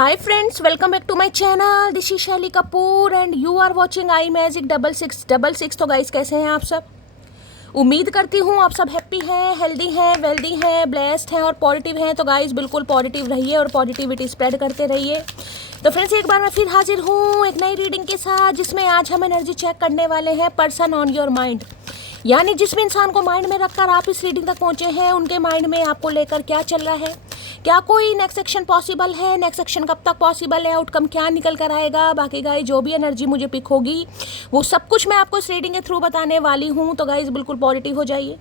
Hi friends, welcome back to my channel. This is शैली Kapoor and you are watching I magic 6666। तो guys कैसे हैं आप सब? उम्मीद करती हूँ आप सब हैप्पी हैं, हेल्दी हैं, वेल्दी हैं, ब्लेस्ड हैं और पॉजिटिव हैं। तो गाइस बिल्कुल पॉजिटिव रहिए और पॉजिटिविटी स्प्रेड करते रहिए। तो फ्रेंड्स एक बार मैं फिर हाजिर हूँ एक नई रीडिंग के साथ, जिसमें आज हम एनर्जी चेक करने वाले हैं पर्सन ऑन योर माइंड। यानी जिस भी इंसान को माइंड में रखकर आप इस रीडिंग तक पहुँचे हैं, उनके माइंड में आपको लेकर क्या चल रहा है, क्या कोई नेक्स्ट एक्शन पॉसिबल है, नेक्स्ट एक्शन कब तक पॉसिबल है, आउटकम क्या निकल कर आएगा। बाकी गाइस जो भी एनर्जी मुझे पिक होगी वो सब कुछ मैं आपको इस रीडिंग के थ्रू बताने वाली हूँ। तो गाइस बिल्कुल पॉजिटिव हो जाइए।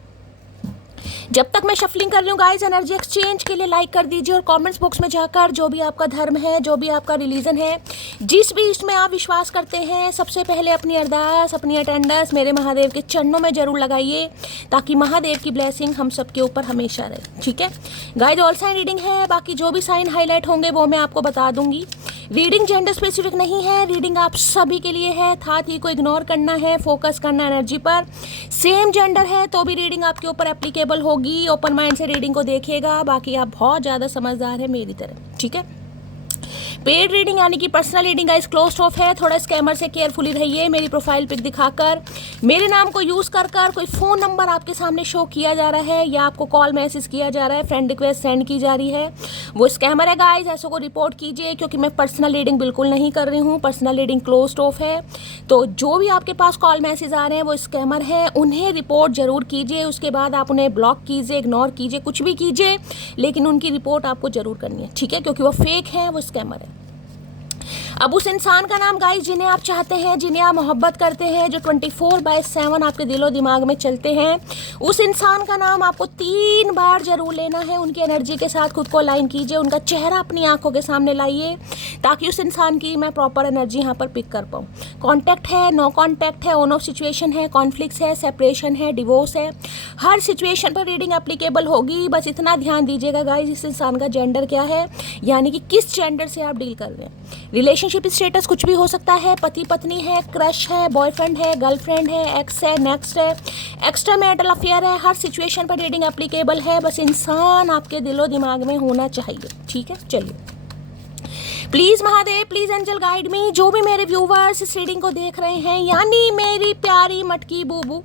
जब तक मैं शफलिंग कर रही हूँ गाइस, एनर्जी एक्सचेंज के लिए लाइक कर दीजिए और कमेंट्स बॉक्स में जाकर जो भी आपका धर्म है, जो भी आपका रिलीजन है, जिस भी इसमें आप विश्वास करते हैं, सबसे पहले अपनी अरदास, अपनी अटेंडेंस मेरे महादेव के चरणों में जरूर लगाइए, ताकि महादेव की ब्लेसिंग हम सबके ऊपर हमेशा रहे। ठीक है गाइस, ऑल साइन रीडिंग है, बाकी जो भी साइन हाईलाइट होंगे वो मैं आपको बता दूंगी। रीडिंग जेंडर स्पेसिफिक नहीं है, रीडिंग आप सभी के लिए है। साथ ही को इग्नोर करना है, फोकस करना एनर्जी पर। सेम जेंडर है तो भी रीडिंग आपके ऊपर एप्लीकेबल होगी। ओपन माइंड से रीडिंग को देखिएगा। बाकी आप बहुत ज़्यादा समझदार है मेरी तरह। ठीक है, पेड रीडिंग यानी कि personal reading guys closed of है। थोड़ा स्कैमर से केयरफुली रहिए। मेरी प्रोफाइल पिक दिखाकर मेरे नाम को यूज़ कर कोई फ़ोन नंबर आपके सामने शो किया जा रहा है या आपको कॉल मैसेज किया जा रहा है, फ्रेंड रिक्वेस्ट सेंड की जा रही है, वो स्कैमर है गाइस। ऐसों को रिपोर्ट कीजिए, क्योंकि मैं पर्सनल रीडिंग बिल्कुल नहीं कर रही हूँ। पर्सनल रीडिंग क्लोज्ड ऑफ है। तो जो भी आपके पास कॉल मैसेज आ रहे हैं वो स्कैमर है, उन्हें रिपोर्ट जरूर कीजिए। उसके बाद आप उन्हें ब्लॉक कीजिए, इग्नोर कीजिए, कुछ भी कीजिए, लेकिन उनकी रिपोर्ट आपको जरूर करनी है। ठीक है, क्योंकि वो फेक है, वो स्कैमर है। अब उस इंसान का नाम गाइस जिन्हें आप चाहते हैं, जिन्हें आप मोहब्बत करते हैं, जो 24/7 आपके दिलो दिमाग में चलते हैं, उस इंसान का नाम आपको 3 बार जरूर लेना है। उनकी एनर्जी के साथ खुद को अलाइन कीजिए, उनका चेहरा अपनी आंखों के सामने लाइए, ताकि उस इंसान की मैं प्रॉपर एनर्जी यहाँ पर पिक कर पाऊँ। कॉन्टैक्ट है, नो कॉन्टैक्ट है, ऑन ऑफ सिचुएशन है, कॉन्फ्लिक्ट है, सेपरेशन है, डिवोर्स है, हर सिचुएशन पर रीडिंग एप्लीकेबल होगी। बस इतना ध्यान दीजिएगा गाइस, इस इंसान का जेंडर क्या है, यानी कि किस जेंडर से आप डील कर रहे हैं। रिलेशनशिप स्टेटस कुछ भी हो सकता है, पति पत्नी है, क्रश है, बॉयफ्रेंड है, गर्लफ्रेंड है, एक्स है, नेक्स्ट है, एक्स्ट्रा मैरिटल अफेयर है। हर सिचुएशन पर रीडिंग एप्लीकेबल है। बस इंसान आपके दिलो दिमाग में होना चाहिए। ठीक है, चलिए please Mahadev, please angel guide me. जो भी मेरे व्यूवर्स इस रीडिंग को देख रहे हैं, यानी मेरी प्यारी मटकी बूबू,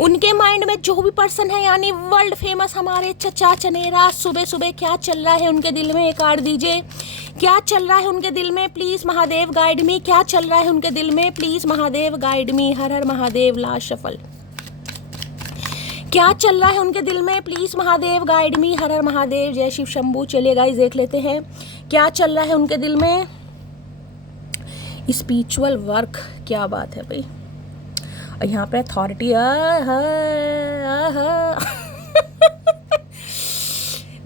उनके माइंड में जो भी पर्सन है, यानी वर्ल्ड फेमस हमारे चचा चनेरा, सुबह सुबह क्या चल रहा है उनके दिल में, एक कार्ड दीजिए। क्या चल रहा है उनके दिल में, प्लीज़ महादेव गाइड मी। क्या चल रहा है उनके दिल में, please Mahadev guide me. Har her Mahadev, last shuffle. क्या चल रहा है उनके दिल में, please Mahadev guide me. Har हर महादेव, जय शिव शंभू। चलिए गाइस देख लेते हैं क्या चल रहा है उनके दिल में। स्पिरिचुअल वर्क, क्या बात है भाई। यहाँ पे अथॉरिटी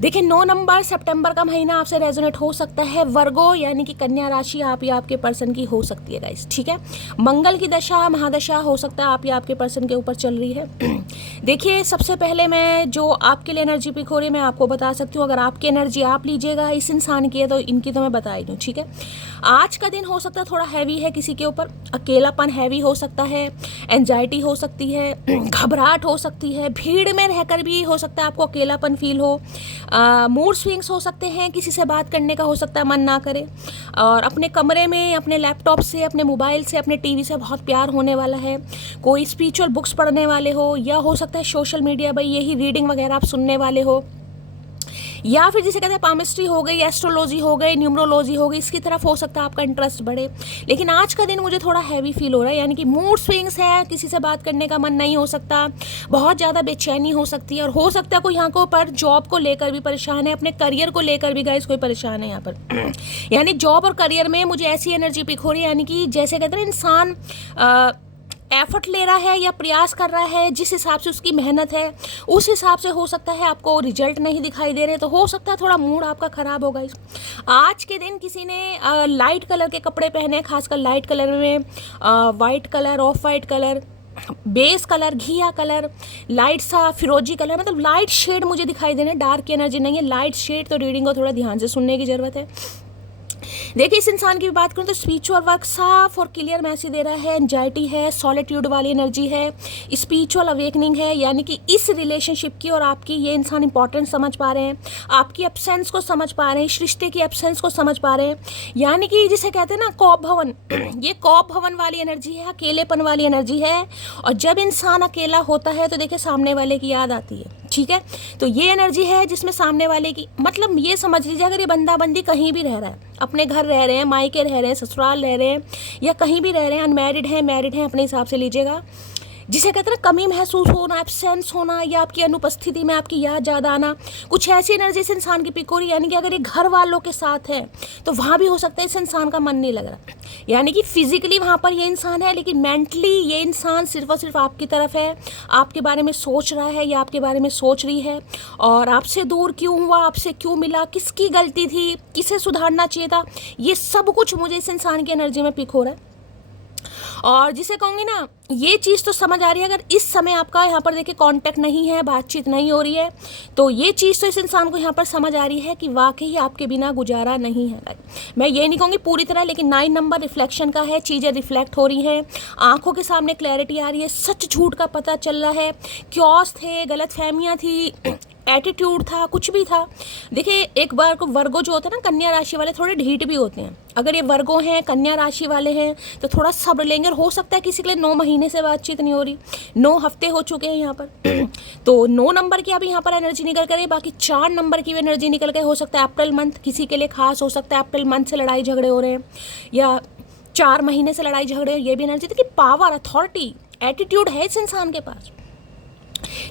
देखिए 9 नंबर सितंबर का महीना आपसे रेजोनेट हो सकता है। वर्गो यानी कि कन्या राशि आप या आपके पर्सन की हो सकती है गाइस। ठीक है, मंगल की दशा महादशा हो सकता है आप या आपके पर्सन के ऊपर चल रही है। देखिए सबसे पहले मैं जो आपके लिए एनर्जी पिक हो रही है मैं आपको बता सकती हूँ। अगर आपकी एनर्जी आप लीजिएगा इस इंसान की है तो इनकी तो मैं बता ही दूँ। ठीक है, आज का दिन हो सकता है थोड़ा हैवी है किसी के ऊपर, अकेलापन हैवी हो सकता है, एंजाइटी हो सकती है, घबराहट हो सकती है, भीड़ में रहकर भी हो सकता है आपको अकेलापन फील हो, मूड स्विंग्स हो सकते हैं, किसी से बात करने का हो सकता है मन ना करे, और अपने कमरे में अपने लैपटॉप से, अपने मोबाइल से, अपने टीवी से बहुत प्यार होने वाला है। कोई स्पिरिचुअल बुक्स पढ़ने वाले हो, या हो सकता है सोशल मीडिया पर यही रीडिंग वगैरह आप सुनने वाले हो, या फिर जिसे कहते हैं पामिस्ट्री हो गई, एस्ट्रोलॉजी हो गई, न्यूमरोलॉजी हो गई, इसकी तरफ हो सकता है आपका इंटरेस्ट बढ़े। लेकिन आज का दिन मुझे थोड़ा हैवी फील हो रहा है, यानी कि मूड स्विंग्स है, किसी से बात करने का मन नहीं हो सकता, बहुत ज़्यादा बेचैनी हो सकती है, और हो सकता है कोई यहाँ को पर जॉब को लेकर भी परेशान है, अपने करियर को लेकर भी गाइस कोई परेशान है यहाँ पर। यानी जॉब और करियर में मुझे ऐसी एनर्जी पिक हो रही है, यानी कि जैसे कहते हैं इंसान एफर्ट ले रहा है या प्रयास कर रहा है, जिस हिसाब से उसकी मेहनत है उस हिसाब से हो सकता है आपको रिजल्ट नहीं दिखाई दे रहे, तो हो सकता है थोड़ा मूड आपका ख़राब होगा। आज के दिन किसी ने लाइट कलर के कपड़े पहने, खासकर लाइट कलर में white colour, of white colour, base colour, घिया कलर, लाइट सा फिरोजी कलर, मतलब लाइट शेड मुझे दिखाई दे रहे हैं। डार्क एनर्जी नहीं है, लाइट शेड। तो रीडिंग को थोड़ा ध्यान से सुनने की ज़रूरत है। देखिए इस इंसान की भी बात करूँ तो स्पिरिचुअल वर्क साफ और क्लियर मैसेज दे रहा है। एंजाइटी है, सॉलिट्यूड वाली एनर्जी है, स्पिरिचुअल अवेकनिंग है, यानी कि इस रिलेशनशिप की और आपकी ये इंसान इंपॉर्टेंस समझ पा रहे हैं, आपकी एब्सेंस को समझ पा रहे हैं, इस रिश्ते की एब्सेंस को समझ पा रहे हैं। यानी कि जिसे कहते हैं ना कौप भवन, ये कौप भवन वाली एनर्जी है, अकेलेपन वाली एनर्जी है। और जब इंसान अकेला होता है तो देखिए सामने वाले की याद आती है, ठीक है। तो ये एनर्जी है जिसमें सामने वाले की, मतलब ये समझ लीजिए अगर ये बंदा बंदी कहीं भी रह रहा है, अपने घर रह रहे हैं, मायके रह रहे हैं, ससुराल रह रहे हैं, या कहीं भी रह रहे हैं, अनमैरिड हैं, मैरिड हैं, अपने हिसाब से लीजिएगा, जिसे कहते हैं ना कमी महसूस होना, एब्सेंस होना, या आपकी अनुपस्थिति में आपकी याद ज़्यादा आना, कुछ ऐसी एनर्जी इस इंसान की पिक हो रही है। यानी कि अगर ये घर वालों के साथ है तो वहाँ भी हो सकता है इस इंसान का मन नहीं लग रहा, यानी कि फिजिकली वहाँ पर ये इंसान है लेकिन मेंटली ये इंसान सिर्फ और सिर्फ आपकी तरफ है, आपके बारे में सोच रहा है या आपके बारे में सोच रही है। और आपसे दूर क्यों हुआ, आपसे क्यों मिला, किसकी गलती थी, किसे सुधारना चाहिए था, ये सब कुछ मुझे इस इंसान की एनर्जी में पिक हो रहा है। और जिसे कहूँगी ना ये चीज़ तो समझ आ रही है, अगर इस समय आपका यहाँ पर देखिए कांटेक्ट नहीं है, बातचीत नहीं हो रही है, तो ये चीज़ तो इस इंसान को यहाँ पर समझ आ रही है कि वाकई आपके बिना गुजारा नहीं है। मैं ये नहीं कहूँगी पूरी तरह, लेकिन 9 नंबर रिफ्लेक्शन का है, चीज़ें रिफ्लेक्ट हो रही हैं, आंखों के सामने क्लैरिटी आ रही है, सच झूठ का पता चल रहा है, क्योस थे, गलतफहमियाँ थी, एटीट्यूड था, कुछ भी था। देखिए एक बार को वर्गो जो होता है ना, कन्या राशि वाले थोड़े ढीठ भी होते हैं। अगर ये वर्गो हैं, कन्या राशि वाले हैं तो थोड़ा सब्र लेंगे। और हो सकता है किसी के लिए 9 महीने से बातचीत नहीं हो रही, 9 हफ्ते हो चुके हैं यहाँ पर तो 9 नंबर की अभी यहाँ पर एनर्जी निकल कर, बाकी 4 नंबर की भी एनर्जी निकल के, हो सकता है अप्रैल मंथ किसी के लिए खास हो सकता है, अप्रैल मंथ से लड़ाई झगड़े हो रहे हैं, या 4 महीने से लड़ाई झगड़े हो, ये भी एनर्जी थी कि पावर, अथॉरिटी, एटीट्यूड है इस इंसान के पास।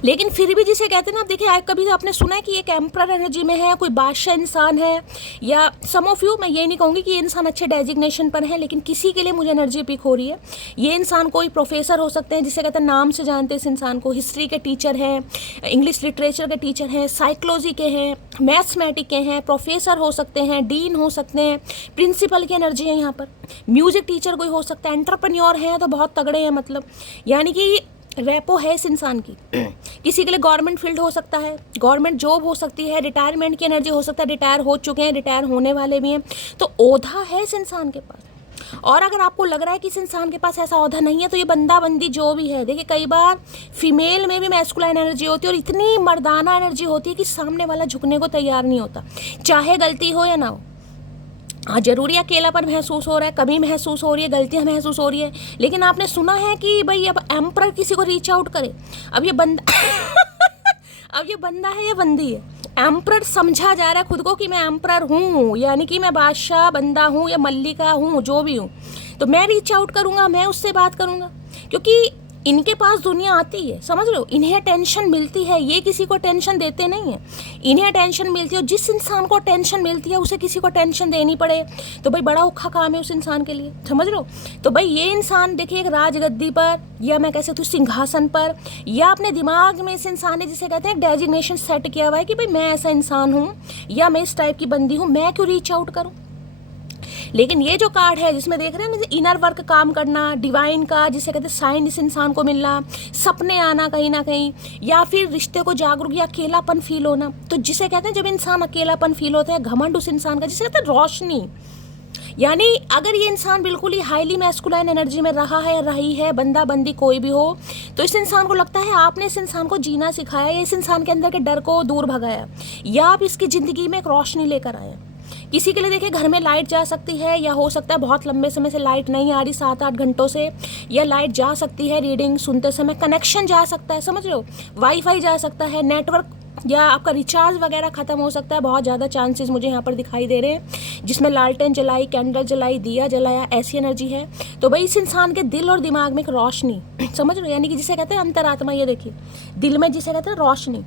लेकिन फिर भी जिसे कहते हैं ना, देखिए आप कभी आपने सुना है कि एक एम्परर एनर्जी में है, कोई बादशाह इंसान है, या सम ऑफ यू, मैं ये नहीं कहूँगी कि ये इंसान अच्छे डेजिग्नेशन पर है, लेकिन किसी के लिए मुझे एनर्जी पिक हो रही है। ये इंसान कोई प्रोफेसर हो सकते हैं, जिसे कहते हैं नाम से जानते हैं इस इंसान को, हिस्ट्री के टीचर हैं, इंग्लिश लिटरेचर के टीचर हैं, साइकोलॉजी के हैं, मैथमेटिक के हैं, प्रोफेसर हो सकते हैं, डीन हो सकते हैं, प्रिंसिपल की एनर्जी है यहाँ पर, म्यूजिक टीचर कोई हो सकता है, एंटरप्रेन्योर हैं तो बहुत तगड़े हैं, मतलब यानी कि रेपो है इस इंसान की। किसी के लिए गवर्नमेंट फील्ड हो सकता है, गवर्नमेंट जॉब हो सकती है, रिटायरमेंट की एनर्जी हो सकता है, रिटायर हो चुके हैं, रिटायर होने वाले भी हैं, तो ओधा है इस इंसान के पास। और अगर आपको लग रहा है कि इस इंसान के पास ऐसा ओधा नहीं है तो ये बंदा बंदी जो भी है, देखिए कई बार फीमेल में भी मैस्कुलाइन एनर्जी होती है और इतनी मर्दाना एनर्जी होती है कि सामने वाला झुकने को तैयार नहीं होता, चाहे गलती हो या ना हो। हाँ जरूरी अकेलापन महसूस हो रहा है, कमी महसूस हो रही है, गलतियाँ महसूस हो रही है, लेकिन आपने सुना है कि भाई अब एम्परर किसी को रीच आउट करे। अब ये बंदा अब ये बंदा है, ये बंदी है, एम्परर समझा जा रहा है खुद को कि मैं एम्परर हूँ, यानी कि मैं बादशाह बंदा हूँ या मल्लिका हूँ, जो भी हूँ, तो मैं रीच आउट करूँगा, मैं उससे बात करूँगा, क्योंकि इनके पास दुनिया आती है, समझ रहे हो, इन्हें टेंशन मिलती है, ये किसी को टेंशन देते नहीं है, इन्हें टेंशन मिलती है। और जिस इंसान को टेंशन मिलती है उसे किसी को टेंशन देनी पड़े तो भाई बड़ा औखा काम है उस इंसान के लिए, समझ रहे हो। तो भाई ये इंसान देखिए एक राजगद्दी पर, या मैं कह सकती हूँ सिंहासन पर, या अपने दिमाग में इस इंसान ने जिसे कहते हैं डेजिग्नेशन सेट किया हुआ है कि भाई मैं ऐसा इंसान हूँ या मैं इस टाइप की बंदी हूँ, मैं क्यों रीच आउट करूँ। लेकिन ये जो कार्ड है जिसमें देख रहे हैं मुझे इनर वर्क काम करना, डिवाइन का जिसे कहते हैं साइन इस इंसान को मिलना, सपने आना कहीं ना कहीं, या फिर रिश्ते को जागरूक या अकेलापन फील होना। तो जिसे कहते हैं जब इंसान अकेलापन फील होता है, घमंड उस इंसान का, जिसे कहते हैं रोशनी, यानी अगर ये इंसान बिल्कुल ही हाईली मैस्कुलाइन एनर्जी में रहा है, रही है, बंदा बंदी कोई भी हो, तो इस इंसान को लगता है आपने इस इंसान को जीना सिखाया, या इस इंसान के अंदर के डर को दूर भगाया, या आप इसकी ज़िंदगी में एक रोशनी लेकर आए। किसी के लिए देखिए घर में लाइट जा सकती है, या हो सकता है बहुत लंबे समय से लाइट नहीं आ रही, 7-8 घंटों से, या लाइट जा सकती है रीडिंग सुनते समय, कनेक्शन जा सकता है, समझ रहे हो, वाईफाई जा सकता है, नेटवर्क या आपका रिचार्ज वगैरह ख़त्म हो सकता है। बहुत ज़्यादा चांसेस मुझे यहाँ पर दिखाई दे रहे हैं, जिसमें लालटेन जलाई, कैंडल जलाई, दिया जलाया, ऐसी एनर्जी है। तो भाई इस इंसान के दिल और दिमाग में एक रोशनी, समझ रहे हो, यानी कि जिसे कहते हैं अंतरात्मा, ये देखिए दिल में जिसे कहते हैं रोशनी,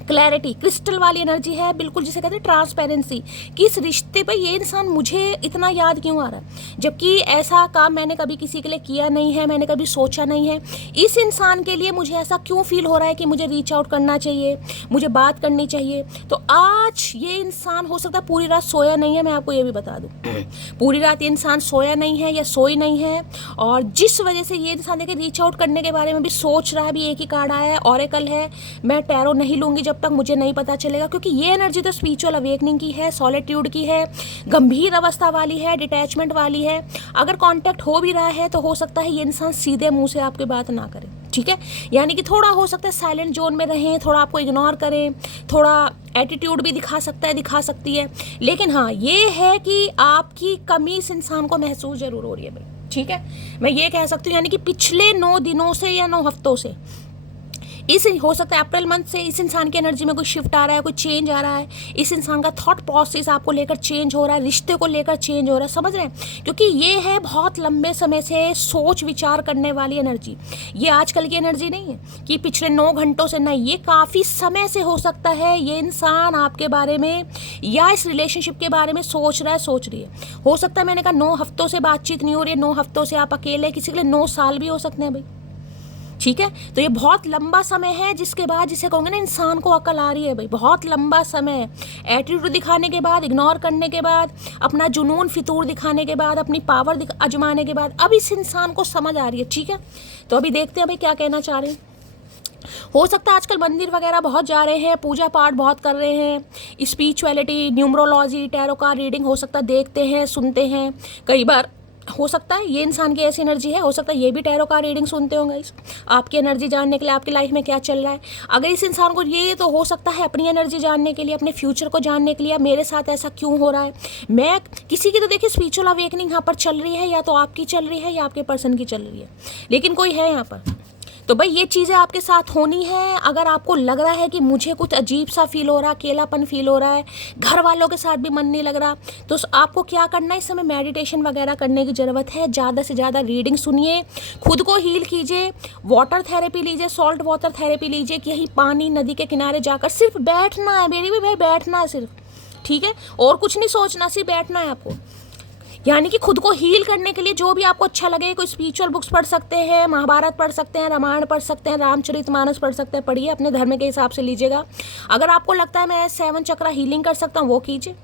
क्लैरिटी, क्रिस्टल वाली एनर्जी है, बिल्कुल जिसे कहते हैं ट्रांसपेरेंसी, कि इस रिश्ते पे ये इंसान मुझे इतना याद क्यों आ रहा है, जबकि ऐसा काम मैंने कभी किसी के लिए किया नहीं है, मैंने कभी सोचा नहीं है। इस इंसान के लिए मुझे ऐसा क्यों फील हो रहा है कि मुझे रीच आउट करना चाहिए, मुझे बात करनी चाहिए। तो आज ये इंसान हो सकता है पूरी रात सोया नहीं है, मैं आपको ये भी बता दूँ, पूरी रात ये इंसान सोया नहीं है या सोई नहीं है, और जिस वजह से ये इंसान देखिए रीच आउट करने के बारे में भी सोच रहा है। भी एक ही कार्ड आया है, ऑरेकल है, मैं टैरो नहीं लूँगी जब जब तक मुझे नहीं पता चलेगा, क्योंकि ये एनर्जी तो स्पिरिचुअल अवेकनिंग की है, सॉलिट्यूड की है, गंभीर अवस्था वाली है, डिटैचमेंट वाली है। अगर कांटेक्ट हो भी रहा है तो हो सकता है ये इंसान सीधे मुंह से आपकी बात ना करे, ठीक है, यानी कि थोड़ा हो सकता है साइलेंट जोन में रहें, थोड़ा आपको इग्नोर करें, थोड़ा एटीट्यूड भी दिखा सकता है, दिखा सकती है। लेकिन हाँ, ये है कि आपकी कमी इस इंसान को महसूस जरूर हो रही है भाई, ठीक है, मैं ये कह सकती हूँ। यानी कि पिछले 9 दिनों से या 9 हफ्तों से, इस हो सकता है अप्रैल मंथ से इस इंसान की एनर्जी में कोई शिफ्ट आ रहा है, कोई चेंज आ रहा है, इस इंसान का थॉट प्रोसेस आपको लेकर चेंज हो रहा है, रिश्ते को लेकर चेंज हो रहा है, समझ रहे हैं, क्योंकि ये है बहुत लंबे समय से सोच विचार करने वाली एनर्जी। ये आजकल की एनर्जी नहीं है कि पिछले 9 घंटों से, नहीं, ये काफ़ी समय से हो सकता है ये इंसान आपके बारे में या इस रिलेशनशिप के बारे में सोच रहा है, सोच रही है। हो सकता है मैंने कहा 9 हफ्तों से बातचीत नहीं हो रही है, 9 हफ्तों से आप अकेले, किसी के लिए 9 साल भी हो सकते हैं भाई, ठीक है। तो ये बहुत लंबा समय है, जिसके बाद जिसे कहोगे ना इंसान को अकल आ रही है भाई, बहुत लंबा समय है। एटीट्यूड दिखाने के बाद, इग्नोर करने के बाद, अपना जुनून फितूर दिखाने के बाद, अपनी पावर आजमाने के बाद अब इस इंसान को समझ आ रही है, ठीक है। तो अभी देखते हैं भाई क्या कहना चाह रहे हैं। हो सकता है आजकल मंदिर वगैरह बहुत जा रहे हैं, पूजा पाठ बहुत कर रहे हैं, spirituality, numerology, tarot card reading हो सकता है देखते हैं, सुनते हैं। कई बार हो सकता है ये इंसान की ऐसी एनर्जी है, हो सकता है ये भी टैरो कार्ड रीडिंग सुनते होंगे इस आपकी एनर्जी जानने के लिए, आपकी लाइफ में क्या चल रहा है। अगर इस इंसान को ये तो हो सकता है अपनी एनर्जी जानने के लिए, अपने फ्यूचर को जानने के लिए, मेरे साथ ऐसा क्यों हो रहा है। मैं किसी की तो देखिए स्पिरिचुअल अवेकनिंग यहाँ पर चल रही है, या तो आपकी चल रही है या आपके पर्सन की चल रही है, लेकिन कोई है यहाँ पर। तो भाई ये चीज़ें आपके साथ होनी है। अगर आपको लग रहा है कि मुझे कुछ अजीब सा फील हो रहा, अकेलापन फील हो रहा है, घर वालों के साथ भी मन नहीं लग रहा, तो आपको क्या करना है, इस समय मेडिटेशन वगैरह करने की ज़रूरत है। ज़्यादा से ज़्यादा रीडिंग सुनिए, खुद को हील कीजिए, वाटर थेरेपी लीजिए, सॉल्ट वाटर थेरेपी लीजिए, कि यही पानी नदी के किनारे जाकर सिर्फ बैठना है मेरी भाई, बैठना है सिर्फ, ठीक है, और कुछ नहीं सोचना, सिर्फ बैठना है आपको। यानी कि खुद को हील करने के लिए जो भी आपको अच्छा लगे, कोई स्पिरिचुअल बुक्स पढ़ सकते हैं, महाभारत पढ़ सकते हैं, रामायण पढ़ सकते हैं, रामचरितमानस पढ़ सकते हैं, पढ़िए, अपने धर्म के हिसाब से लीजिएगा। अगर आपको लगता है मैं 7 चक्रा हीलिंग कर सकता हूँ वो कीजिए।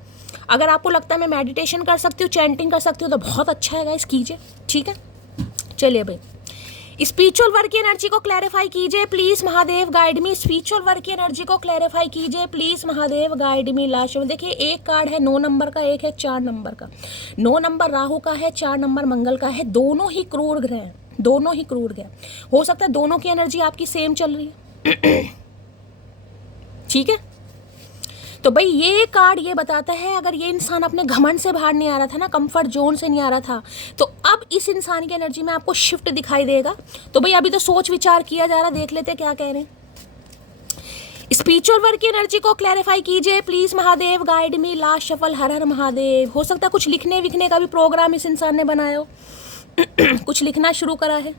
अगर आपको लगता है मैं मेडिटेशन कर सकती हूँ, चैंटिंग कर सकती हूँ, तो बहुत अच्छा है गाइस, कीजिए, ठीक है। चलिए भाई, स्पिरिचुअल वर्क की एनर्जी को क्लैरिफाई कीजिए please Mahadev, guide me. Spiritual work की एनर्जी को क्लैरिफाई कीजिए please Mahadev, guide me. Last देखिए, एक कार्ड है 9 नंबर का, एक है 4 नंबर का। 9 नंबर राहु का है, 4 नंबर मंगल का है। दोनों ही क्रूर ग्रह हैं, दोनों ही क्रूर ग्रह। हो सकता है दोनों की एनर्जी आपकी सेम चल रही है, ठीक है। तो भाई ये कार्ड ये बताता है, अगर ये इंसान अपने घमंड से बाहर नहीं आ रहा था ना, कंफर्ट जोन से नहीं आ रहा था, तो अब इस इंसान की एनर्जी में आपको शिफ्ट दिखाई देगा। तो भाई अभी तो सोच विचार किया जा रहा, देख लेते क्या कह रहे हैं। स्पिरिचुअल वर्क की एनर्जी को क्लैरिफाई कीजिए please Mahadev, guide me. Last shuffle, हर हर महादेव। हो सकता है कुछ लिखने विखने का भी प्रोग्राम इस इंसान ने बनाया हो कुछ लिखना शुरू करा है।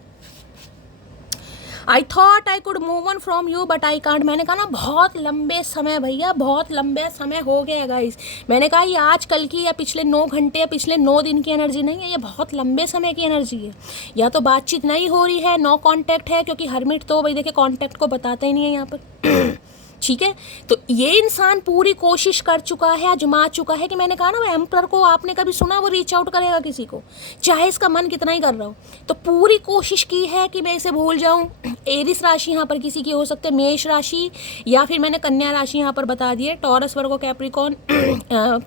I thought I could move on from you but I can't. मैंने कहा ना, बहुत लंबे समय भैया, बहुत लंबे समय हो गया गाइस। मैंने कहा ये आज कल की या पिछले 9 घंटे या पिछले 9 दिन की एनर्जी नहीं है, ये बहुत लंबे समय की एनर्जी है। या तो बातचीत नहीं हो रही है, नो कांटेक्ट है, क्योंकि हरमिट तो भाई देखिए कांटेक्ट को बताता ही नहीं है यहाँ पर ठीक है। तो ये इंसान पूरी कोशिश कर चुका है, आजमा चुका है, कि मैंने कहा ना वो एम्परर को आपने कभी सुना वो रीच आउट करेगा किसी को, चाहे इसका मन कितना ही कर रहा हो। तो पूरी कोशिश की है कि मैं इसे भूल जाऊं। एरिस राशि यहाँ पर किसी की हो सकती है, मेष राशि, या फिर मैंने कन्या राशि यहाँ पर बता दी है, टॉरस, वर्गो, कैप्रिकॉर्न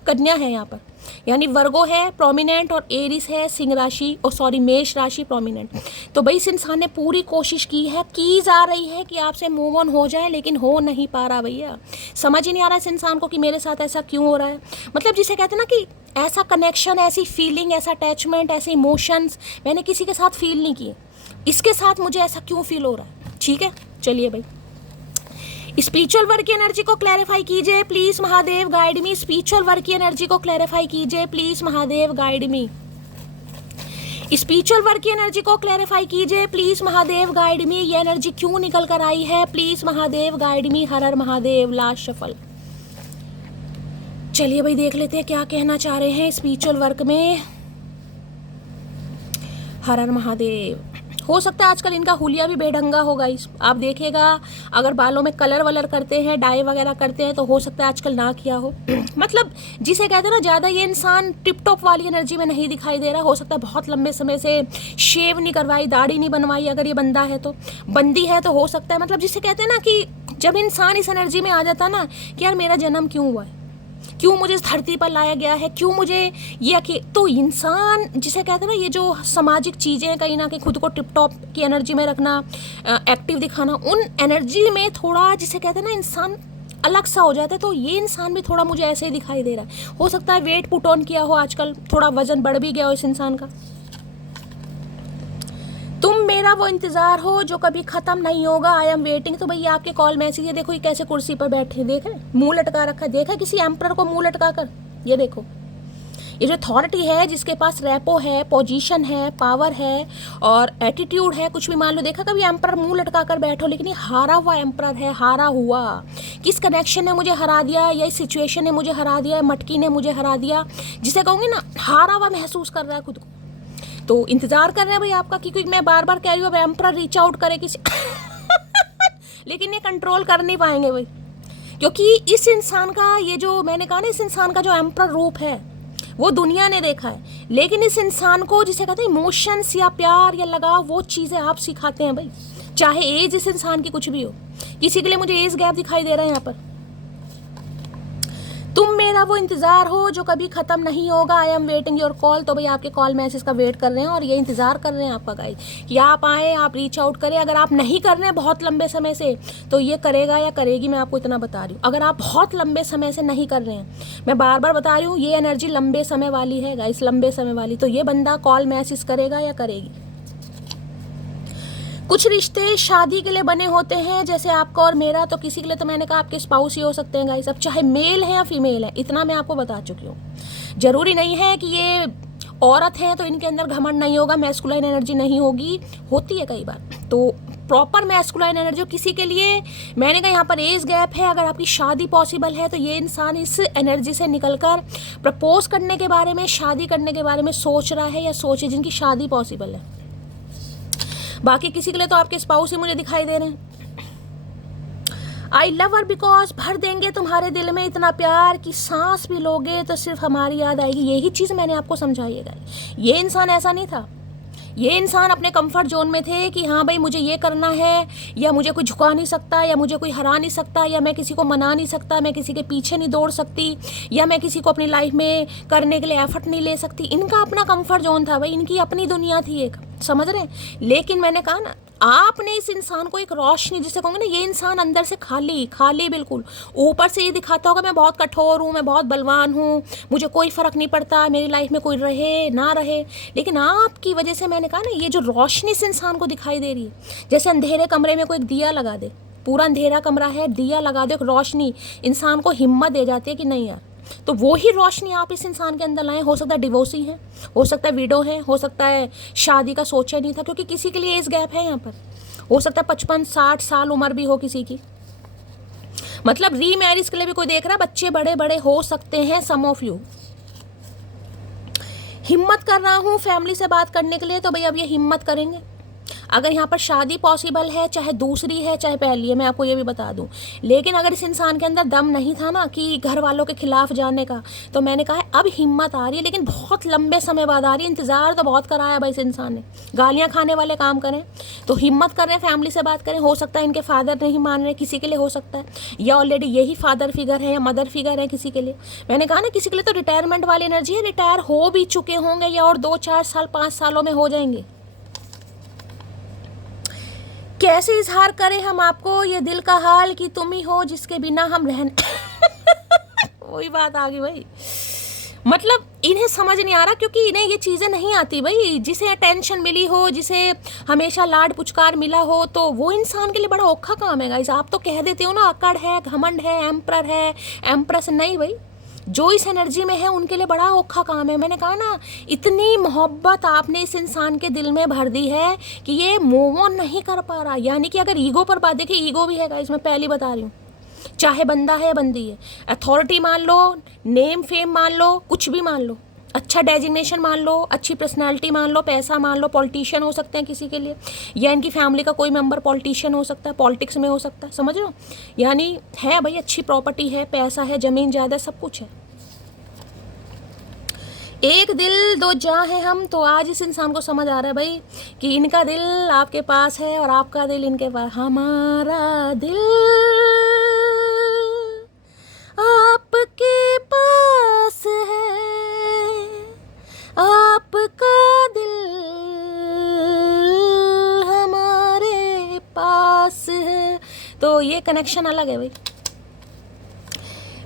कन्या है यहाँ पर, यानी वर्गो है प्रोमिनेंट और एरिस है सिंह राशि, और सॉरी मेष राशि प्रोमिनेंट। तो भाई इस इंसान ने पूरी कोशिश की है, की जा रही है कि आपसे मूव ऑन हो जाए, लेकिन हो नहीं पा रहा भैया। समझ ही नहीं आ रहा इस इंसान को कि मेरे साथ ऐसा क्यों हो रहा है। मतलब जिसे कहते हैं ना कि ऐसा कनेक्शन, ऐसी फीलिंग, ऐसा अटैचमेंट, ऐसे इमोशंस मैंने किसी के साथ फील नहीं किए, इसके साथ मुझे ऐसा क्यों फील हो रहा है। ठीक है, चलिए भाई, स्पिरिचुअल वर्क की एनर्जी को क्लैरिफाई कीजिए please Mahadev, guide me. Spiritual work की एनर्जी को क्लैरिफाई कीजिए please Mahadev, guide me. Spiritual work की एनर्जी को क्लैरिफाई कीजिए प्लीज महादेव, गाइड मी। ये एनर्जी क्यों निकल कर आई है, please Mahadev, guide me. Har her Mahadev. Last shuffle. चलिए भाई देख लेते हैं क्या कहना चाह रहे हैं स्पिरिचुअल वर्क में। हर हर महादेव। हो सकता है आजकल इनका हुलिया भी बेढंगा होगा। इस आप देखिएगा, अगर बालों में कलर वलर करते हैं, डाई वगैरह करते हैं, तो हो सकता है आजकल ना किया हो मतलब जिसे कहते हैं ना, ज़्यादा ये इंसान टिप टॉप वाली एनर्जी में नहीं दिखाई दे रहा। हो सकता है बहुत लंबे समय से शेव नहीं करवाई, दाढ़ी नहीं बनवाई, अगर ये बंदा है तो, बंदी है तो हो सकता है, मतलब जिसे कहते हैं ना कि जब इंसान इस एनर्जी में आ जाता ना कि यार मेरा जन्म क्यों हुआ है, क्यों मुझे इस धरती पर लाया गया है, क्यों मुझे ये कि, तो इंसान जिसे कहते हैं ना, ये जो सामाजिक चीज़ें हैं कहीं ना कहीं खुद को टिप टॉप की एनर्जी में रखना, एक्टिव दिखाना, उन एनर्जी में थोड़ा जिसे कहते हैं ना इंसान अलग सा हो जाता है। तो ये इंसान भी थोड़ा मुझे ऐसे ही दिखाई दे रहा है। हो सकता है वेट पुट ऑन किया हो, आजकल थोड़ा वजन बढ़ भी गया हो इस इंसान का। तुम मेरा वो इंतजार हो जो कभी खत्म नहीं होगा, आई एम वेटिंग। तो भैया आपके कॉल मैसेज, ये देखो ये कैसे कुर्सी पर बैठे, देख रहे, मुंह लटका रखा है, देखा किसी एम्परर को मुंह लटका कर, ये देखो। ये जो अथॉरिटी है, जिसके पास रेपो है, पोजीशन है, पावर है और एटीट्यूड है, कुछ भी मान लो, देखा कभी एम्परर मुंह लटका कर बैठो, लेकिन ये हारा हुआ एम्परर है, हारा हुआ। किस कनेक्शन ने मुझे हरा दिया, या इस सिचुएशन ने मुझे हरा दिया, मटकी ने मुझे हरा दिया, जिसे कहूँगी ना हारा हुआ महसूस कर रहा है खुद को। तो इंतजार कर रहे हैं भाई आपका, क्योंकि मैं बार बार कह रही हूँ अब एम्परर रीच आउट करे किसी लेकिन ये कंट्रोल कर नहीं पाएंगे भाई, क्योंकि इस इंसान का, ये जो मैंने कहा ना, इस इंसान का जो एम्परर रूप है वो दुनिया ने देखा है, लेकिन इस इंसान को जिसे कहते हैं इमोशंस या प्यार या लगाव, वो चीज़ें आप सिखाते हैं भाई। चाहे एज इस इंसान की कुछ भी हो, किसी के लिए मुझे एज गैप दिखाई दे रहा है यहाँ पर। तुम मेरा वो इंतज़ार हो जो कभी ख़त्म नहीं होगा, I am waiting your call. तो भाई आपके कॉल मैसेज का वेट कर रहे हैं और ये इंतज़ार कर रहे हैं आपका गाइस कि आप आएँ, आप रीच आउट करें। अगर आप नहीं कर रहे हैं बहुत लंबे समय से, तो ये करेगा या करेगी, मैं आपको इतना बता रही हूँ। अगर आप बहुत लंबे समय से नहीं कर रहे हैं, मैं बार बार बता रही हूँ, ये एनर्जी लंबे समय वाली है गाइस, लंबे समय वाली। तो ये बंदा कॉल मैसेज करेगा या करेगी। कुछ रिश्ते शादी के लिए बने होते हैं, जैसे आपका और मेरा। तो किसी के लिए तो मैंने कहा आपके स्पाउस ही हो सकते हैं गाइस, अब चाहे मेल है या फीमेल है, इतना मैं आपको बता चुकी हूँ। जरूरी नहीं है कि ये औरत है तो इनके अंदर घमंड नहीं होगा, मैस्कुलाइन एनर्जी नहीं होगी, होती है कई बार। तो प्रॉपर मैस्कुलाइन एनर्जी किसी के लिए, मैंने कहा यहाँ पर एज गैप है। अगर आपकी शादी पॉसिबल है तो ये इंसान इस एनर्जी से निकलकर प्रपोज करने के बारे में, शादी करने के बारे में सोच रहा है या सोचे, जिनकी शादी पॉसिबल है। बाकी किसी के लिए तो आपके स्पाउस ही मुझे दिखाई दे रहे हैं। आई लव हर बिकॉज भर देंगे तुम्हारे दिल में इतना प्यार कि सांस भी लोगे तो सिर्फ हमारी याद आएगी। यही चीज़ मैंने आपको समझाई है। ये इंसान ऐसा नहीं था, ये इंसान अपने कंफर्ट जोन में थे कि हाँ भाई मुझे ये करना है, या मुझे कोई झुका नहीं सकता, या मुझे कोई हरा नहीं सकता, या मैं किसी को मना नहीं सकता, मैं किसी के पीछे नहीं दौड़ सकती, या मैं किसी को अपनी लाइफ में करने के लिए एफर्ट नहीं ले सकती। इनका अपना कंफर्ट जोन था भाई, इनकी अपनी दुनिया थी एक, समझ रहे हैं। लेकिन मैंने कहा ना, आपने इस इंसान को एक रोशनी, जिसे कहूँगे ना, ये इंसान अंदर से खाली खाली बिल्कुल, ऊपर से ये दिखाता होगा मैं बहुत कठोर हूँ, मैं बहुत बलवान हूँ, मुझे कोई फ़र्क नहीं पड़ता, मेरी लाइफ में कोई रहे ना रहे। लेकिन आपकी वजह से, मैंने कहा ना, ये जो रोशनी इस इंसान को दिखाई दे रही है, जैसे अंधेरे कमरे में कोई एक दिया लगा दे, पूरा अंधेरा कमरा है, दिया लगा दे, एक रोशनी इंसान को हिम्मत दे जाती है कि नहीं यार। तो वो ही रोशनी आप इस इंसान के अंदर लाएं। हो सकता है डिवोर्सी है, हो सकता है विडो है, हो सकता है शादी का सोचा नहीं था, क्योंकि किसी के लिए एज गैप है यहाँ पर। हो सकता है 55-60 साल उम्र भी हो किसी की, मतलब री मैरिज के लिए भी कोई देख रहा है। बच्चे बड़े बड़े हो सकते हैं सम ऑफ यू। हिम्मत कर रहा हूँ फैमिली से बात करने के लिए, तो भाई अब ये हिम्मत करेंगे। अगर यहाँ पर शादी पॉसिबल है, चाहे दूसरी है चाहे पहली है, मैं आपको ये भी बता दूं। लेकिन अगर इस इंसान के अंदर दम नहीं था ना कि घर वालों के खिलाफ जाने का, तो मैंने कहा है अब हिम्मत आ रही है, लेकिन बहुत लंबे समय बाद आ रही है। इंतज़ार तो बहुत कराया भाई इस इंसान ने, गालियाँ खाने वाले काम करें तो हिम्मत कर रहे हैं, फैमिली से बात करें। हो सकता है इनके फादर नहीं मान रहे, किसी के लिए हो सकता है, या ऑलरेडी यही फादर फिगर है या मदर फिगर है किसी के लिए। मैंने कहा ना, किसी के लिए तो रिटायरमेंट वाली एनर्जी है, रिटायर हो भी चुके होंगे या और 2-4 साल 5 सालों में हो जाएंगे। कैसे इजहार करें हम आपको ये दिल का हाल कि तुम ही हो जिसके बिना हम वही बात आ गई भाई। मतलब इन्हें समझ नहीं आ रहा, क्योंकि इन्हें ये चीज़ें नहीं आती भाई। जिसे अटेंशन मिली हो, जिसे हमेशा लाड पुचकार मिला हो, तो वो इंसान के लिए बड़ा औखा काम है गाइस। आप तो कह देते हो ना अकड़ है, घमंड है, एम्परर है, एम्प्रेस नहीं भाई। जो इस एनर्जी में है उनके लिए बड़ा औखा काम है। मैंने कहा ना, इतनी मोहब्बत आपने इस इंसान के दिल में भर दी है कि ये मूव ऑन नहीं कर पा रहा। यानी कि अगर ईगो पर बात, देखिए ईगो भी है गाइस, मैं पहली बता रही हूँ, चाहे बंदा है या बंदी है, अथॉरिटी मान लो, नेम फेम मान लो, कुछ भी मान लो, अच्छा डेजिग्नेशन मान लो, अच्छी पर्सनैलिटी मान लो, पैसा मान लो, पॉलिटिशियन हो सकते हैं किसी के लिए, या इनकी फैमिली का कोई मेंबर पॉलिटिशियन हो सकता है, पॉलिटिक्स में हो सकता है, समझ रहे हो। यानी है भाई, अच्छी प्रॉपर्टी है, पैसा है, ज़मीन जायदाद सब कुछ है। एक दिल दो जान है हम, तो आज इस इंसान को समझ आ रहा है भाई कि इनका दिल आपके पास है और आपका दिल इनके पास। हमारा दिल ये कनेक्शन अलग है भाई।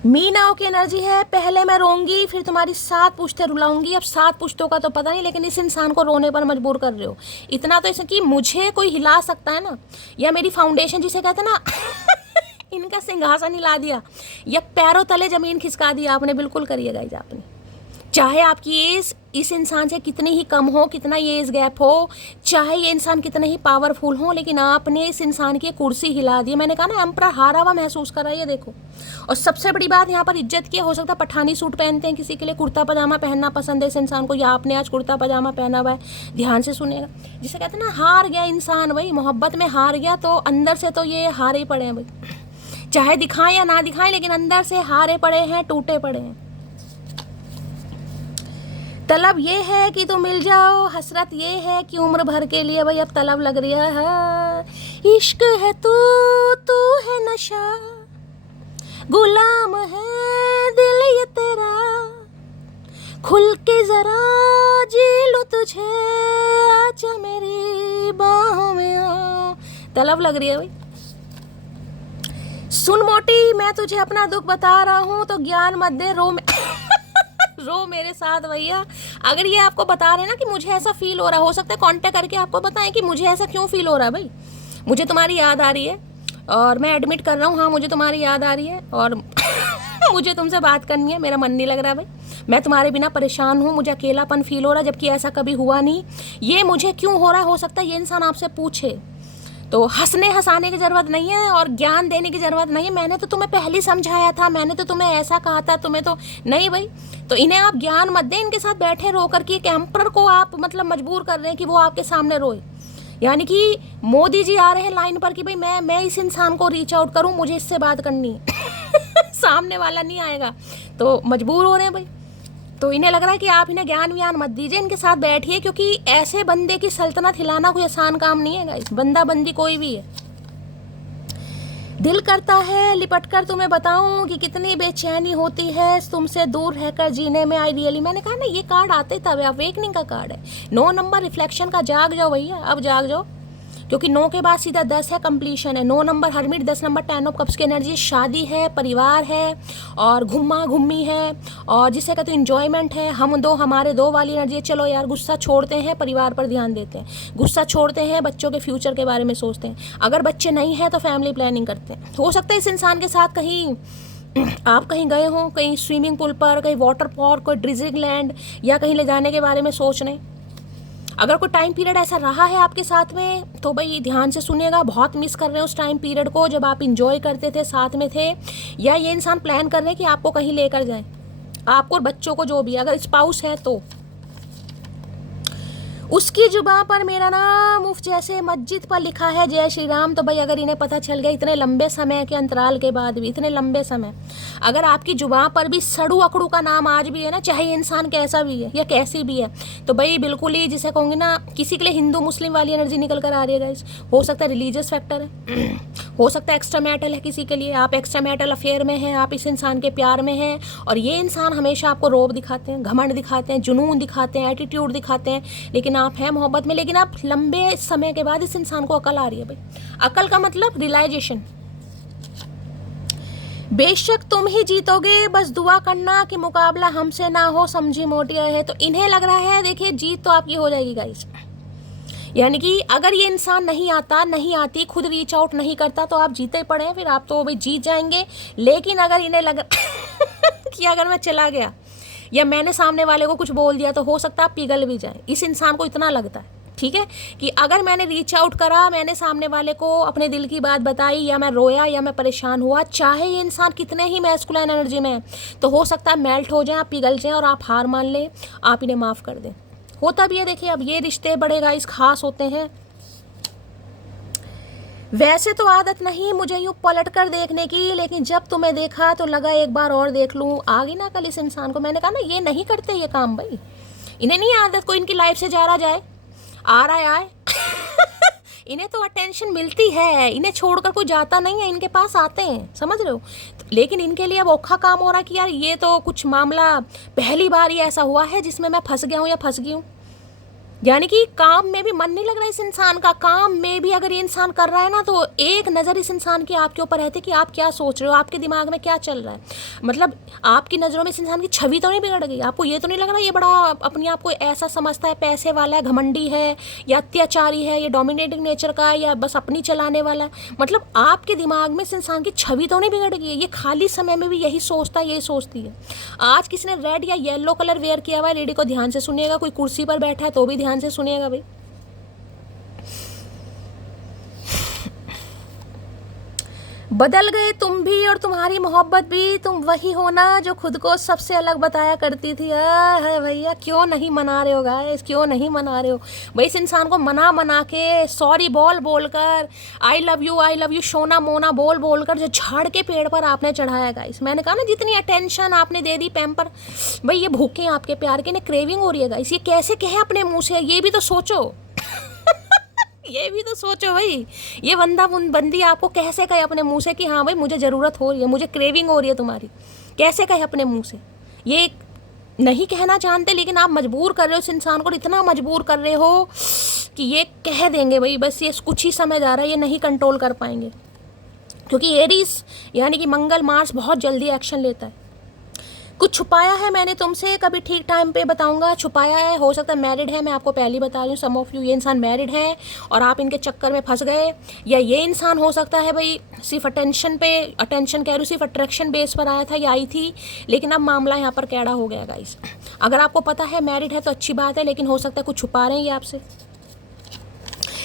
मी नाउ की एनर्जी है, पहले मैं रोऊंगी फिर तुम्हारी 7 पुश्तें रुलाऊंगी। अब 7 पुश्तों का तो पता नहीं, लेकिन इस इंसान को रोने पर मजबूर कर रहे हो। इतना तो इसमें कि मुझे कोई हिला सकता है ना, या मेरी फाउंडेशन जिसे कहते हैं ना इनका सिंहासन हिला दिया, या पैरों तले जमीन खिसका दिया आपने, बिल्कुल करिएगा गाइस आपने। चाहे आपकी एज इस इंसान से कितनी ही कम हो, कितना ये एज गैप हो, चाहे ये इंसान कितने ही पावरफुल हो, लेकिन आपने इस इंसान की कुर्सी हिला दी। मैंने कहा ना एम्परर हारा हुआ महसूस करा, ये देखो। और सबसे बड़ी बात यहाँ पर इज्जत की, हो सकता है पठानी सूट पहनते हैं, किसी के लिए कुर्ता पजामा पहनना पसंद है इस इंसान को, या आपने आज कुर्ता पजामा पहना हुआ है। ध्यान से सुनिएगा, जिसे कहते हैं ना हार गया इंसान भाई, मोहब्बत में हार गया, तो अंदर से तो ये हारे पड़े हैं भाई, चाहे दिखाएं या ना दिखाएं, लेकिन अंदर से हारे पड़े हैं, टूटे पड़े हैं। तलब ये है कि तुम मिल जाओ, हसरत ये है कि उम्र भर के लिए भाई अब तलब लग रही है। इश्क है तू है नशा, गुलाम है दिल ये तेरा, खुल के जरा जी लो तुझे, आजा मेरी बाहों में आ। तलब लग रही है भाई। सुन मोटी, मैं तुझे अपना दुख बता रहा हूँ तो ज्ञान मत दे, रो मेरे साथ भैया। अगर ये आपको बता रहे हैं ना कि मुझे ऐसा फील हो रहा है, हो सकता है कांटेक्ट करके आपको बताएं कि मुझे ऐसा क्यों फील हो रहा है भाई, मुझे तुम्हारी याद आ रही है और मैं एडमिट कर रहा हूँ, हाँ मुझे तुम्हारी याद आ रही है और मुझे तुमसे बात करनी है, मेरा मन नहीं लग रहा भाई, मैं तुम्हारे बिना परेशान हूँ, मुझे अकेलापन फील हो रहा है, जबकि ऐसा कभी हुआ नहीं। ये मुझे क्यों हो रहा है, हो सकता है ये इंसान आपसे पूछे। तो हंसने हंसाने की ज़रूरत नहीं है और ज्ञान देने की ज़रूरत नहीं है। मैंने तो तुम्हें पहले समझाया था, मैंने तो तुम्हें ऐसा कहा था, तुम्हें तो नहीं भाई। तो इन्हें आप ज्ञान मत दें, इनके साथ बैठे रो करके एक एम्परर को आप मतलब मजबूर कर रहे हैं कि वो आपके सामने रोए। यानी कि मोदी जी आ रहे हैं लाइन पर कि भाई मैं इस इंसान को रीच आउट करूँ, मुझे इससे बात करनी है सामने वाला नहीं आएगा, तो मजबूर हो रहे हैं भाई। तो इन्हें लग रहा है कि आप इन्हें ज्ञान व्यान मत दीजिए, इनके साथ बैठिए, क्योंकि ऐसे बंदे की सल्तनत हिलाना कोई आसान काम नहीं है गाइस, बंदा बंदी कोई भी है। दिल करता है लिपट कर तुम्हें बताऊं कि कितनी बेचैनी होती है तुमसे दूर रहकर जीने में आइडियली। मैंने कहा ना ये कार्ड आते तब अवेकनिंग का कार्ड है, 9 नंबर रिफ्लेक्शन का। जाग जाओ भैया, अब जाग जाओ, क्योंकि 9 के बाद सीधा 10 है, कंप्लीशन है। 9 number hermit, 10 number 10 of cups की एनर्जी, शादी है, परिवार है और घुम्मा घुम्मी है, और जिसे कहते हैं इंजॉयमेंट है, हम दो हमारे दो वाली एनर्जी है। चलो यार, गुस्सा छोड़ते हैं, परिवार पर ध्यान देते हैं, गुस्सा छोड़ते हैं, बच्चों के फ्यूचर के बारे में सोचते हैं। अगर बच्चे नहीं हैं तो फैमिली प्लानिंग करते हैं। हो सकता है इस इंसान के साथ कहीं आप कहीं गए हो, कहीं स्विमिंग पूल पर, कहीं वाटर पार्क, कोई ड्रिजिंग लैंड, या कहीं ले जाने के बारे में सोच रहे हैं। अगर कोई टाइम पीरियड ऐसा रहा है आपके साथ में तो भाई ध्यान से सुनिएगा, बहुत मिस कर रहे हैं उस टाइम पीरियड को जब आप इंजॉय करते थे, साथ में थे। या ये इंसान प्लान कर रहे हैं कि आपको कहीं लेकर जाए, आपको और बच्चों को, जो भी, अगर स्पाउस है तो। उसकी जुबान पर मेरा नाम उफ जैसे मस्जिद पर लिखा है जय श्री राम। तो भाई अगर इन्हें पता चल गया इतने लंबे समय के अंतराल के बाद भी, इतने लंबे समय, अगर आपकी जुबान पर भी सड़ू अकड़ू का नाम आज भी है ना, चाहे इंसान कैसा भी है या कैसी भी है, तो भाई बिल्कुल ही जिसे कहूँगी ना, किसी के लिए हिंदू मुस्लिम वाली एनर्जी निकल कर आ रही है गाइस। हो सकता है रिलीजियस फैक्टर है, हो सकता है एक्स्ट्रा मैरिटल है किसी के लिए, आप एक्स्ट्रा मैरिटल अफेयर में हैं, आप इस इंसान के प्यार में हैं, और ये इंसान हमेशा आपको रोब दिखाते हैं, घमंड दिखाते हैं, जुनून दिखाते हैं, एटीट्यूड दिखाते हैं, लेकिन आप हैं मोहब्बत में। लेकिन आप लंबे समय के बाद इस इंसान को अकल आ रही है भाई। अकल का मतलब रियलाइजेशन। बेशक तुम ही जीतोगे, बस दुआ करना कि मुकाबला हमसे ना हो, समझी मोटिया है। तो इन्हें लग रहा है, देखिए जीत तो आपकी हो जाएगी गाइस। यानी कि अगर ये इंसान नहीं आता, नहीं आती, खुद रीच आउट नहीं करता, तो आप जीते पड़े हैं, फिर आप तो भाई जीत जाएंगे। लेकिन अगर इन्हें लग कि अगर मैं चला गया या मैंने सामने वाले को कुछ बोल दिया तो हो सकता है आप पिघल भी जाए। इस इंसान को इतना लगता है, ठीक है, कि अगर मैंने रीच आउट करा, मैंने सामने वाले को अपने दिल की बात बताई, या मैं रोया या मैं परेशान हुआ, चाहे ये इंसान कितने ही मैस्कुलाइन एनर्जी में है, तो हो सकता है मेल्ट हो जाए, आप पिघल जाएं और आप हार मान लें, आप इन्हें माफ़ कर दें। होता भी है, देखिए अब ये रिश्ते बड़े गाइस खास होते हैं। वैसे तो आदत नहीं मुझे यूँ पलट कर देखने की, लेकिन जब तुम्हें देखा तो लगा एक बार और देख लूँ। आ गई ना कल इस इंसान को। मैंने कहा ना ये नहीं करते ये काम भाई, इन्हें नहीं आदत कोई इनकी लाइफ से जा रहा जाए, आ रहा है आए इन्हें तो अटेंशन मिलती है, इन्हें छोड़कर कोई जाता नहीं है, इनके पास आते हैं, समझ रहे हो। लेकिन इनके लिए अब औखा काम हो रहा है कि यार ये तो कुछ मामला पहली बार ही ऐसा हुआ है जिसमें मैं फंस गया हूँ या फंस गई हूँ। यानी कि काम में भी मन नहीं लग रहा है इस इंसान का, काम में भी अगर ये इंसान कर रहा है ना, तो एक नज़र इस इंसान की आपके ऊपर रहती है कि आप क्या सोच रहे हो, आपके दिमाग में क्या चल रहा है। मतलब आपकी नज़रों में इस इंसान की छवि तो नहीं बिगड़ गई, आपको ये तो नहीं लग रहा ये बड़ा अपने आप को ऐसा समझता है, पैसे वाला है, घमंडी है, या अत्याचारी है, या डोमिनेटिंग नेचर का, या बस अपनी चलाने वाला है। मतलब आपके दिमाग में इस इंसान की छवि तो नहीं बिगड़ गई है, ये खाली समय में भी यही सोचता है, यही सोचती है। आज किसी ने रेड या येलो कलर वेयर किया हुआ है, लेडी को ध्यान से सुनिएगा, कोई कुर्सी पर बैठा है तो भी ध्यान से सुनिएगा भाई। बदल गए तुम भी और तुम्हारी मोहब्बत भी, तुम वही हो ना जो खुद को सबसे अलग बताया करती थी। है भैया, क्यों नहीं मना रहे हो गाइस, क्यों नहीं मना रहे हो भाई? इस इंसान को मना के, सॉरी बोल कर, I love you Shona Mona बोल कर जो झाड़ के पेड़ पर आपने चढ़ाया गाइस। मैंने कहा ना, जितनी अटेंशन आपने दे दी पैम्पर, भाई ये भूखे हैं आपके प्यार के, ने क्रेविंग हो रही है गाइस। ये कैसे कहे अपने मुँह से, ये भी तो सोचो ये भी तो सोचो भाई। ये बंदी आपको कैसे कहे अपने मुंह से कि हाँ भाई मुझे ज़रूरत हो रही है, मुझे क्रेविंग हो रही है तुम्हारी, कैसे कहे अपने मुंह से? ये नहीं कहना जानते, लेकिन आप मजबूर कर रहे हो इस इंसान को, इतना मजबूर कर रहे हो कि ये कह देंगे भाई, बस ये कुछ ही समय जा रहा है, ये नहीं कंट्रोल कर पाएंगे। क्योंकि एरीज यानी कि मंगल मार्स बहुत जल्दी एक्शन लेता है। कुछ छुपाया है मैंने तुमसे, कभी ठीक टाइम पे बताऊंगा। छुपाया है, हो सकता है मैरिड है, मैं आपको पहले बता रही हूँ, सम ऑफ यू ये इंसान मैरिड है और आप इनके चक्कर में फंस गए। या ये इंसान हो सकता है भाई सिर्फ अटेंशन कह रही हूँ, सिर्फ अट्रैक्शन बेस पर आया था या आई थी, लेकिन अब मामला यहाँ पर कैड़ा हो गया गाइस। अगर आपको पता है मैरिड है तो अच्छी बात है, लेकिन हो सकता है कुछ छुपा रहे हैं ये आपसे।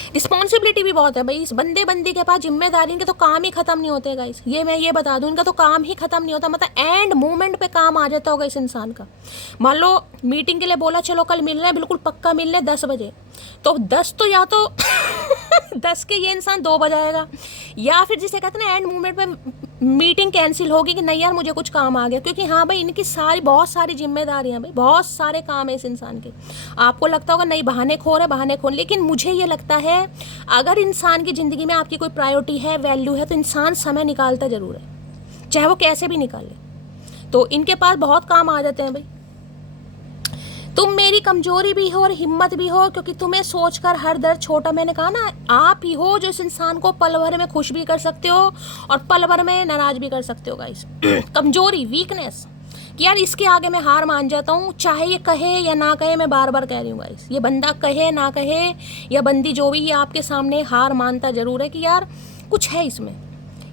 रिस्पॉन्सिबिलिटी भी बहुत है भाई इस बंदी के पास, जिम्मेदारी, इनके तो काम ही खत्म नहीं होते गाइस। ये मैं ये बता दूं, इनका तो काम ही खत्म नहीं होता। मतलब एंड मोमेंट पे काम आ जाता होगा इस इंसान का। मान लो मीटिंग के लिए बोला, चलो कल मिल रहे हैं, बिल्कुल पक्का मिल रहे 10 बजे, तो 10 तो या तो 10 के ये इंसान 2 बजाएगा, या फिर जिसे कहते हैं ना एंड मोमेंट पे मीटिंग कैंसिल होगी कि नहीं यार मुझे कुछ काम आ गया। क्योंकि हाँ भाई इनकी बहुत सारी जिम्मेदारियां भाई, बहुत सारे काम है इस इंसान के। आपको लगता होगा नहीं बहाने खोर, लेकिन मुझे ये लगता है अगर इंसान की ज़िंदगी में आपकी कोई प्रायोरिटी है, वैल्यू है, तो इंसान समय निकालता ज़रूर है, चाहे वो कैसे भी निकाले। तो इनके पास बहुत काम आ जाते हैं भाई। तुम मेरी कमजोरी भी हो और हिम्मत भी हो, क्योंकि तुम्हें सोचकर हर दर्द छोटा। मैंने कहा ना, आप ही हो जो इस इंसान को पल भर में खुश भी कर सकते हो और पल भर में नाराज भी कर सकते हो गाइस। कमजोरी, वीकनेस, कि यार इसके आगे मैं हार मान जाता हूँ, चाहे ये कहे या ना कहे। मैं बार बार कह रही हूँ गाइस, ये बंदा कहे ना कहे या बंदी जो भी, ये आपके सामने हार मानता जरूर है कि यार कुछ है इसमें,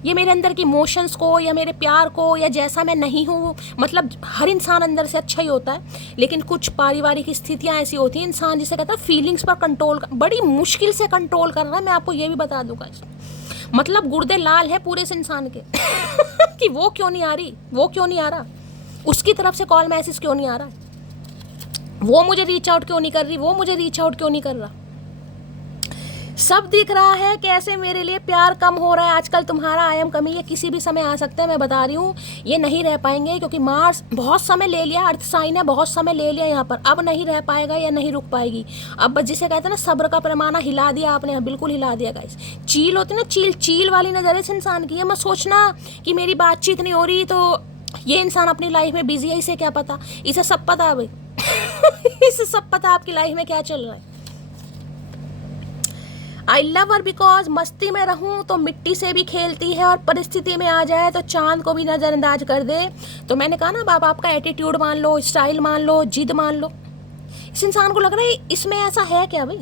ये मेरे अंदर की इमोशंस को या मेरे प्यार को या जैसा मैं नहीं हूँ। मतलब हर इंसान अंदर से अच्छा ही होता है, लेकिन कुछ पारिवारिक स्थितियाँ ऐसी होती हैं, इंसान जिसे कहता है फीलिंग्स पर कंट्रोल बड़ी मुश्किल से कंट्रोल कर रहा है। मैं आपको ये भी बता दूंगा, मतलब गुर्दे लाल है पूरे इस इंसान के कि वो क्यों नहीं आ रही, वो क्यों नहीं आ रहा, उसकी तरफ से कॉल मैसेज क्यों नहीं आ रहा, वो मुझे रीच आउट क्यों नहीं कर रही, वो मुझे रीच आउट क्यों नहीं कर रहा। सब दिख रहा है कैसे मेरे लिए प्यार कम हो रहा है आजकल। तुम्हारा आयम कमी ये किसी भी समय आ सकता है, मैं बता रही हूँ। ये नहीं रह पाएंगे क्योंकि मार्स बहुत समय ले लिया, अर्थ साइन है, बहुत समय ले लिया यहाँ पर, अब नहीं रह पाएगा या नहीं रुक पाएगी। अब जिसे कहते हैं ना सब्र का पैमाना हिला दिया आपने, बिल्कुल हिला दिया गाइस। चील होती ना, चील वाली नजर इस इंसान की है। मत सोचना कि मेरी बातचीत नहीं हो रही तो ये इंसान अपनी लाइफ में बिजी है, इसे क्या पता, इसे सब पता है भाई इसे सब पता आपकी लाइफ में क्या चल रहा है। आई लव हर बिकॉज मस्ती में रहूं तो मिट्टी से भी खेलती है और परिस्थिति में आ जाए तो चांद को भी नज़रअंदाज कर दे। तो मैंने कहा ना बाबा, आपका एटीट्यूड मान लो, स्टाइल मान लो, जिद मान लो। इस इंसान को लग रहा है इसमें ऐसा है क्या भाई,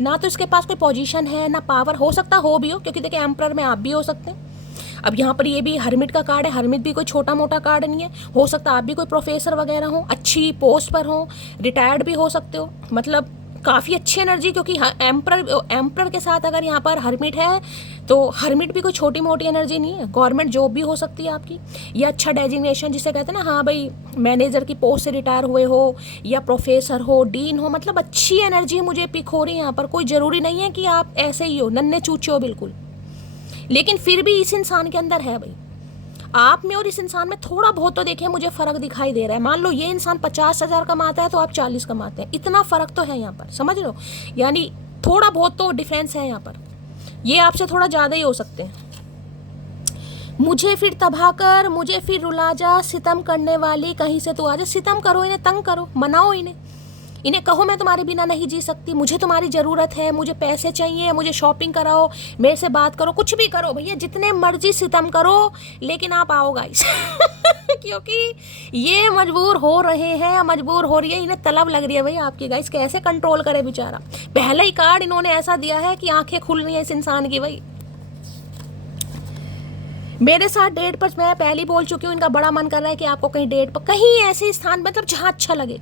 ना तो इसके पास कोई पोजीशन है ना पावर, हो सकता हो भी हो, क्योंकि देखिए एम्परर में आप भी हो सकते हैं। अब यहाँ पर ये भी हरमिट का कार्ड है, हरमिट भी कोई छोटा मोटा कार्ड नहीं है। हो सकता आप भी कोई प्रोफेसर वगैरह हो, अच्छी पोस्ट पर हो, रिटायर्ड भी हो सकते हो, मतलब काफ़ी अच्छी एनर्जी। क्योंकि एम्परर के साथ अगर यहाँ पर हरमिट है तो हरमिट भी कोई छोटी मोटी एनर्जी नहीं है। गवर्नमेंट जॉब भी हो सकती है आपकी, या अच्छा डेजिग्नेशन जिसे कहते हैं ना, हाँ भाई मैनेजर की पोस्ट से रिटायर हुए हो, या प्रोफेसर हो, डीन हो, मतलब अच्छी एनर्जी मुझे पिक हो रही है यहाँ पर। कोई ज़रूरी नहीं है कि आप ऐसे ही हो, नन्हे चूचे हो बिल्कुल, लेकिन फिर भी इस इंसान के अंदर है भाई। आप में और इस इंसान में थोड़ा बहुत तो देखिए मुझे फ़र्क दिखाई दे रहा है। मान लो ये इंसान 50,000 कमाता है तो आप 40 कमाते हैं, इतना फ़र्क तो है यहाँ पर, समझ लो। यानी थोड़ा बहुत तो डिफरेंस है यहाँ पर, ये आपसे थोड़ा ज़्यादा ही हो सकते हैं। मुझे फिर तबाह कर, मुझे फिर रुला जा, सितम करने वाली कहीं से तू आ जा। सितम करो इन्हें, तंग करो, मनाओ इन्हें। इन्हें कहो मैं तुम्हारे बिना नहीं जी सकती, मुझे तुम्हारी ज़रूरत है, मुझे पैसे चाहिए, मुझे शॉपिंग कराओ, मेरे से बात करो, कुछ भी करो भैया, जितने मर्जी सितम करो, लेकिन आप आओ गाइस क्योंकि ये मजबूर हो रहे हैं, मजबूर हो रही है, इन्हें तलब लग रही है भाई आपकी गाइस। कैसे कंट्रोल करे बेचारा, पहला ही कार्ड इन्होंने ऐसा दिया है कि आंखें खुल रही हैं इस इंसान की भाई। मेरे साथ डेट पर, मैं पहले बोल चुकी हूँ, इनका बड़ा मन कर रहा है कि आपको कहीं डेट पर, कहीं ऐसे स्थान मतलब जहाँ अच्छा लगे,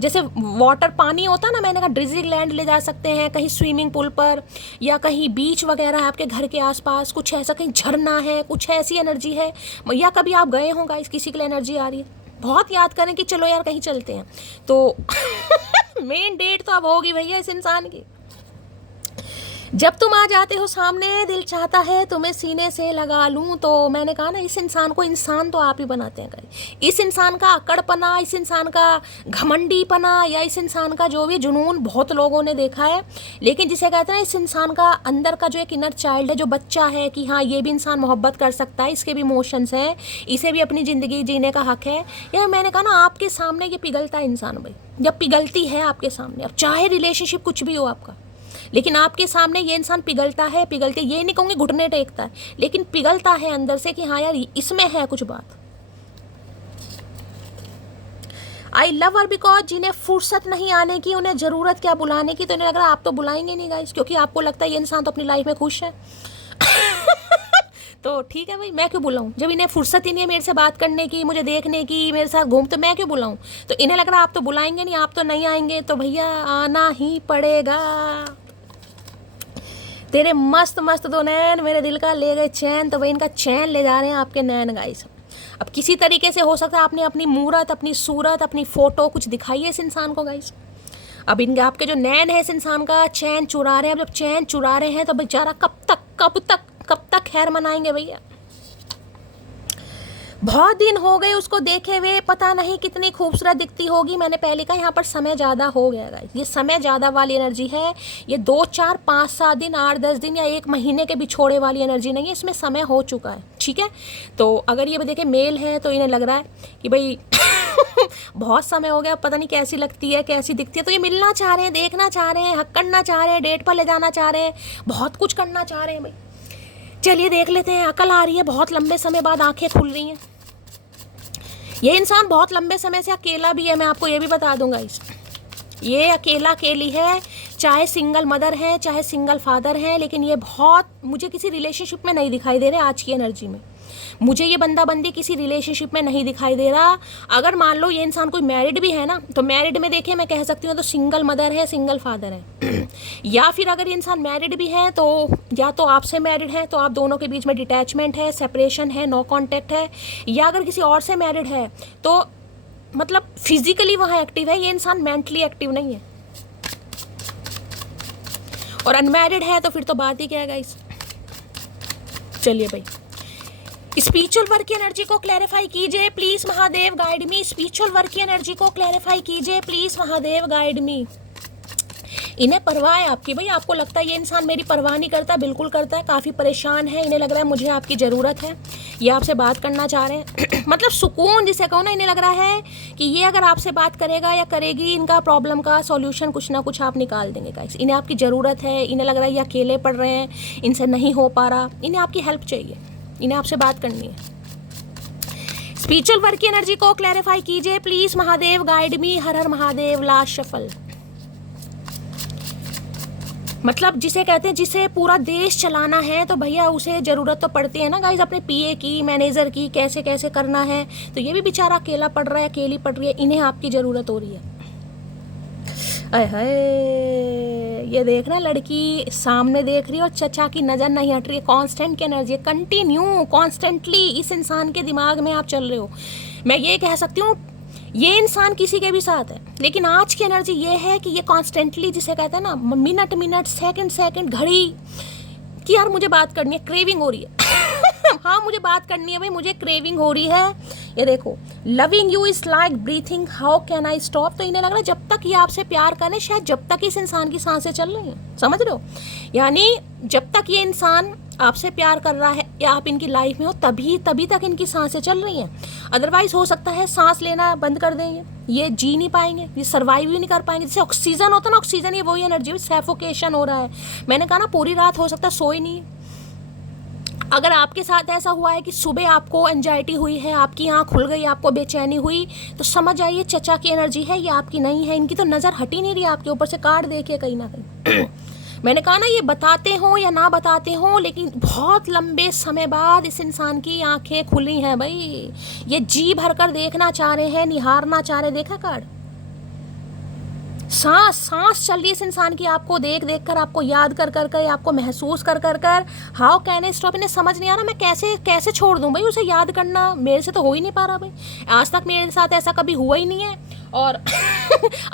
जैसे वाटर पानी होता है ना, मैंने कहा ड्रिजलिंग लैंड ले जा सकते हैं, कहीं स्विमिंग पूल पर, या कहीं बीच वगैरह है आपके घर के आसपास, कुछ ऐसा कहीं झरना है, कुछ ऐसी एनर्जी है, या कभी आप गए होंगे इस किसी के लिए एनर्जी आ रही है, बहुत याद करें कि चलो यार कहीं चलते हैं, तो मेन डेट तो अब होगी भैया इस इंसान की। जब तुम आ जाते हो सामने, दिल चाहता है तुम्हें सीने से लगा लूं। तो मैंने कहा ना, इस इंसान को इंसान तो आप ही बनाते हैं। इस इंसान का अकड़पना, इस इंसान का घमंडीपना, या इस इंसान का जो भी जुनून बहुत लोगों ने देखा है, लेकिन जिसे कहते हैं इस इंसान का अंदर का जो एक इनर चाइल्ड है, जो बच्चा है कि हाँ ये भी इंसान मोहब्बत कर सकता है, इसके भी इमोशंस हैं, इसे भी अपनी ज़िंदगी जीने का हक है। या मैंने कहा ना, आपके सामने ये पिघलता है इंसान भाई, जब पिघलती है आपके सामने, अब चाहे रिलेशनशिप कुछ भी हो आपका, लेकिन आपके सामने ये इंसान पिघलता है, पिघलते, ये नहीं कहूँगी घुटने टेकता है, लेकिन पिघलता है अंदर से कि हाँ यार इसमें है कुछ बात। आई लव हर बिकॉज जिन्हें फुर्सत नहीं आने की, उन्हें ज़रूरत क्या बुलाने की, तो इन्हें लग रहा है आप तो बुलाएंगे नहीं गाइस, क्योंकि आपको लगता है ये इंसान तो अपनी लाइफ में खुश है तो ठीक है भाई, मैं क्यों बुलाऊं, जब इन्हें फुर्सत ही नहीं है मेरे से बात करने की, मुझे देखने की, मेरे साथ घूम, तो मैं क्यों बुलाऊं। तो इन्हें लग रहा है आप तो बुलाएंगे नहीं, आप तो नहीं आएंगे, तो भैया आना ही पड़ेगा। तेरे मस्त मस्त दो नैन मेरे दिल का ले गए चैन, तो भाई इनका चैन ले जा रहे हैं आपके नैन गाइस। अब किसी तरीके से हो सकता है आपने अपनी मूरत, अपनी सूरत, अपनी फ़ोटो कुछ दिखाई है इस इंसान को गाइस। अब इनके आपके जो नैन है इस इंसान का चैन चुरा रहे हैं। अब जब चैन चुरा रहे हैं तो बेचारा कब तक खैर मनाएंगे भैया। बहुत दिन हो गए उसको देखे हुए, पता नहीं कितनी खूबसूरत दिखती होगी। मैंने पहले कहा यहाँ पर समय ज़्यादा हो गया गाइस, ये समय ज़्यादा वाली एनर्जी है, ये 2, 4, 5, 7 दिन, 8, 10 दिन या 1 महीने के बिछोड़े वाली एनर्जी नहीं है, इसमें समय हो चुका है, ठीक है। तो अगर ये देखें मेल है तो इन्हें लग रहा है कि भाई बहुत समय हो गया, पता नहीं कैसी लगती है, कैसी दिखती है, तो ये मिलना चाह रहे हैं, देखना चाह रहे हैं, हक करना चाह रहे हैं, डेट पर ले जाना चाह रहे हैं, बहुत कुछ करना चाह रहे हैं भाई। चलिए देख लेते हैं, अकल आ रही है, बहुत लंबे समय बाद आंखें खुल रही हैं। ये इंसान बहुत लंबे समय से अकेला भी है, मैं आपको ये भी बता दूंगा इस, ये अकेली है, चाहे सिंगल मदर है, चाहे सिंगल फादर है, लेकिन ये बहुत, मुझे किसी रिलेशनशिप में नहीं दिखाई दे रहे आज की एनर्जी में, मुझे ये बंदी किसी रिलेशनशिप में नहीं दिखाई दे रहा। अगर मान लो ये इंसान कोई मैरिड भी है ना, तो मैरिड में देखे मैं कह सकती हूँ तो सिंगल मदर है, सिंगल फादर है या फिर अगर ये इंसान मैरिड भी है तो या तो आपसे मैरिड है, तो आप दोनों के बीच में डिटैचमेंट है, सेपरेशन है, नो कॉन्टैक्ट है, या अगर किसी और से मैरिड है तो मतलब फिजिकली वहाँ एक्टिव है, ये इंसान मेंटली एक्टिव नहीं है। और अनमैरिड है तो फिर तो बात ही क्या है गाइस। चलिए भाई, स्पिरिचुअल वर्क की एनर्जी को क्लैरिफाई कीजिए please Mahadev, guide me. Spiritual work की एनर्जी को क्लैरिफाई कीजिए प्लीज महादेव, गाइड मी। इन्हें परवाह है आपकी भाई, आपको लगता है ये इंसान मेरी परवाह नहीं करता, बिल्कुल करता है, काफ़ी परेशान है, इन्हें लग रहा है मुझे आपकी ज़रूरत है, ये आपसे बात करना चाह रहे हैं मतलब सुकून जिसे कहो ना, इन्हें लग रहा है कि ये अगर आपसे बात करेगा या करेगी, इनका प्रॉब्लम का सॉल्यूशन कुछ ना कुछ आप निकाल देंगे गाइस। इन्हें आपकी ज़रूरत है, इन्हें लग रहा है ये अकेले पड़ रहे हैं, इनसे नहीं हो पा रहा, इन्हें आपकी हेल्प चाहिए, इन्हें आपसे बात करनी है। स्पिरिचुअल वर्क की एनर्जी को क्लैरिफाई कीजिए please Mahadev, guide me. Har her Mahadev. Last shuffle, मतलब जिसे कहते हैं जिसे पूरा देश चलाना है तो भैया उसे ज़रूरत तो पड़ती है ना गाइज अपने पीए की, मैनेजर की, कैसे कैसे करना है, तो ये भी बेचारा अकेला पड़ रहा है, अकेली पड़ रही है, इन्हें आपकी ज़रूरत हो रही है। अय हाय, ये देखना लड़की सामने देख रही है और चचा की नज़र नहीं हट रही है, कांस्टेंट की एनर्जी, कंटिन्यू कॉन्स्टेंटली इस इंसान के दिमाग में आप चल रहे हो। मैं ये कह सकती हूँ ये इंसान किसी के भी साथ है, लेकिन आज की एनर्जी ये है कि ये कॉन्स्टेंटली जिसे कहते हैं ना मिनट मिनट सेकंड घड़ी कि यार मुझे बात करनी है, क्रेविंग हो रही है हाँ मुझे बात करनी है भाई, मुझे क्रेविंग हो रही है। ये देखो, loving you is like breathing, how can I stop. तो इन्हें लग रहा है जब तक ये आपसे प्यार करें, शायद जब तक इस इंसान की सांसें चल रही हैं, समझ रहे हो, यानी जब तक ये इंसान आपसे प्यार कर रहा है, या आप इनकी लाइफ में हो तभी तक इनकी सांसें चल रही हैं। अदरवाइज हो सकता है सांस लेना बंद कर देंगे, ये जी नहीं पाएंगे, ये सर्वाइव भी नहीं कर पाएंगे। जैसे ऑक्सीजन होता है ना, ऑक्सीजन ये वही एनर्जी, सैफोकेशन हो रहा है। मैंने कहा ना पूरी रात हो सकता है सोए नहीं। अगर आपके साथ ऐसा हुआ है कि सुबह आपको एंजाइटी हुई है, आपकी आँख खुल गई, आपको बेचैनी हुई, तो समझ आइए चचा की एनर्जी है, ये आपकी नहीं है। इनकी तो नज़र हट ही नहीं रही आपके ऊपर से, कार्ड देखिए कहीं ना कहीं। मैंने कहा ना, ये बताते हो या ना बताते हो, लेकिन बहुत लंबे समय बाद इस इंसान की आंखें खुली हैं भाई। ये जी भरकर देखना चाह रहे हैं, निहारना चाह रहे। देखा कार्ड, सांस चल रही है इस इंसान की, आपको देख कर, आपको याद कर, आपको महसूस कर। How can I stop? इन्हें समझ नहीं आ रहा मैं कैसे छोड़ दूं भाई उसे याद करना। मेरे से तो हो ही नहीं पा रहा भाई, आज तक मेरे साथ ऐसा कभी हुआ ही नहीं है, और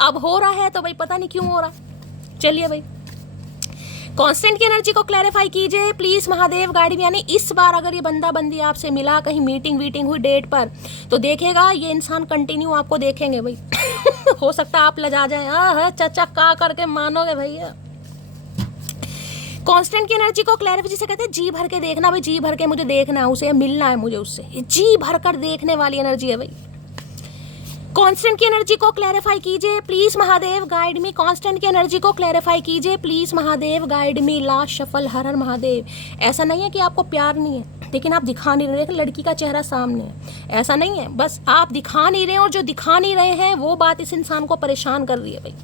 अब हो रहा है तो भाई पता नहीं क्यों हो रहा। चलिए भाई, कांस्टेंट की एनर्जी को क्लैरिफाई कीजिए प्लीज महादेव गाइड। यानी इस बार अगर ये बंदा बंदी आपसे मिला, कहीं मीटिंग हुई डेट पर, तो देखेगा ये इंसान कंटिन्यू आपको देखेंगे भाई। हो सकता है आप लजा जाए, चचा का करके मानोगे भैया। कांस्टेंट की एनर्जी को क्लैरिफाई जिसे कहते हैं जी भर के देखना भाई, जी भर के मुझे देखना है उसे, मिलना है मुझे उससे, ये जी भर कर देखने वाली एनर्जी है भाई। कांस्टेंट की एनर्जी को क्लैरिफाई कीजिए please Mahadev guide me. Constant की एनर्जी को क्लैरिफाई कीजिए please Mahadev guide me. Last shuffle, हर हर महादेव। ऐसा नहीं है कि आपको प्यार नहीं है, लेकिन आप दिखा नहीं रहे। लड़की का चेहरा सामने है, ऐसा नहीं है, बस आप दिखा नहीं रहे, और जो दिखा नहीं रहे हैं वो बात इस इंसान को परेशान कर रही है भाई।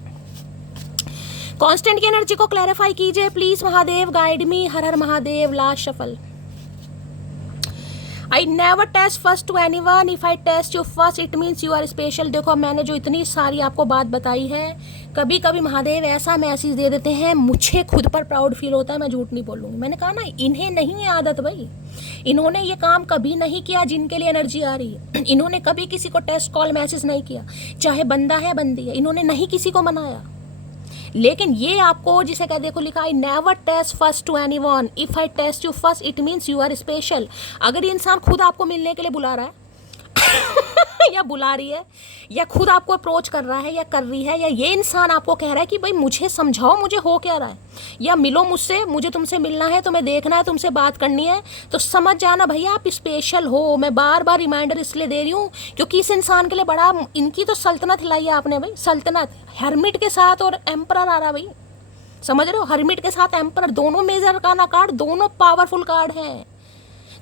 कांस्टेंट की एनर्जी को क्लैरिफाई कीजिए please Mahadev guide me. Har her Mahadev. Last shuffle. I never test first to anyone. If I test you first, it means you are special. देखो, मैंने जो इतनी सारी आपको बात बताई है, कभी कभी महादेव ऐसा मैसेज दे देते हैं, मुझे खुद पर प्राउड फील होता है, मैं झूठ नहीं बोलूँगी। मैंने कहा ना, इन्हें नहीं है आदत भाई, इन्होंने ये काम कभी नहीं किया जिनके लिए एनर्जी आ रही है। इन्होंने कभी किसी को टेस्ट कॉल मैसेज नहीं किया, चाहे बंदा है बंदी है, इन्होंने नहीं किसी को मनाया। लेकिन ये आपको जिसे क्या, देखो लिखा, I never text first to anyone. If I text you first, it means you are special. अगर ये इंसान खुद आपको मिलने के लिए बुला रहा है या बुला रही है, या खुद आपको अप्रोच कर रहा है या कर रही है, या ये इंसान आपको कह रहा है कि भाई मुझे समझाओ मुझे हो क्या रहा है, या मिलो मुझसे, मुझे तुमसे मिलना है, तुम्हें देखना है, तुमसे बात करनी है, तो समझ जाना भैया आप स्पेशल हो। मैं बार बार रिमाइंडर इसलिए दे रही हूँ क्योंकि इस इंसान के लिए बड़ा, इनकी तो सल्तनत हिलाई है आपने भाई, सल्तनत। हर्मिट के साथ और एम्परर आ रहा भाई, समझ रहे हो? हर्मिट के साथ एम्परर, दोनों मेजर का ना कार्ड, दोनों पावरफुल कार्ड हैं,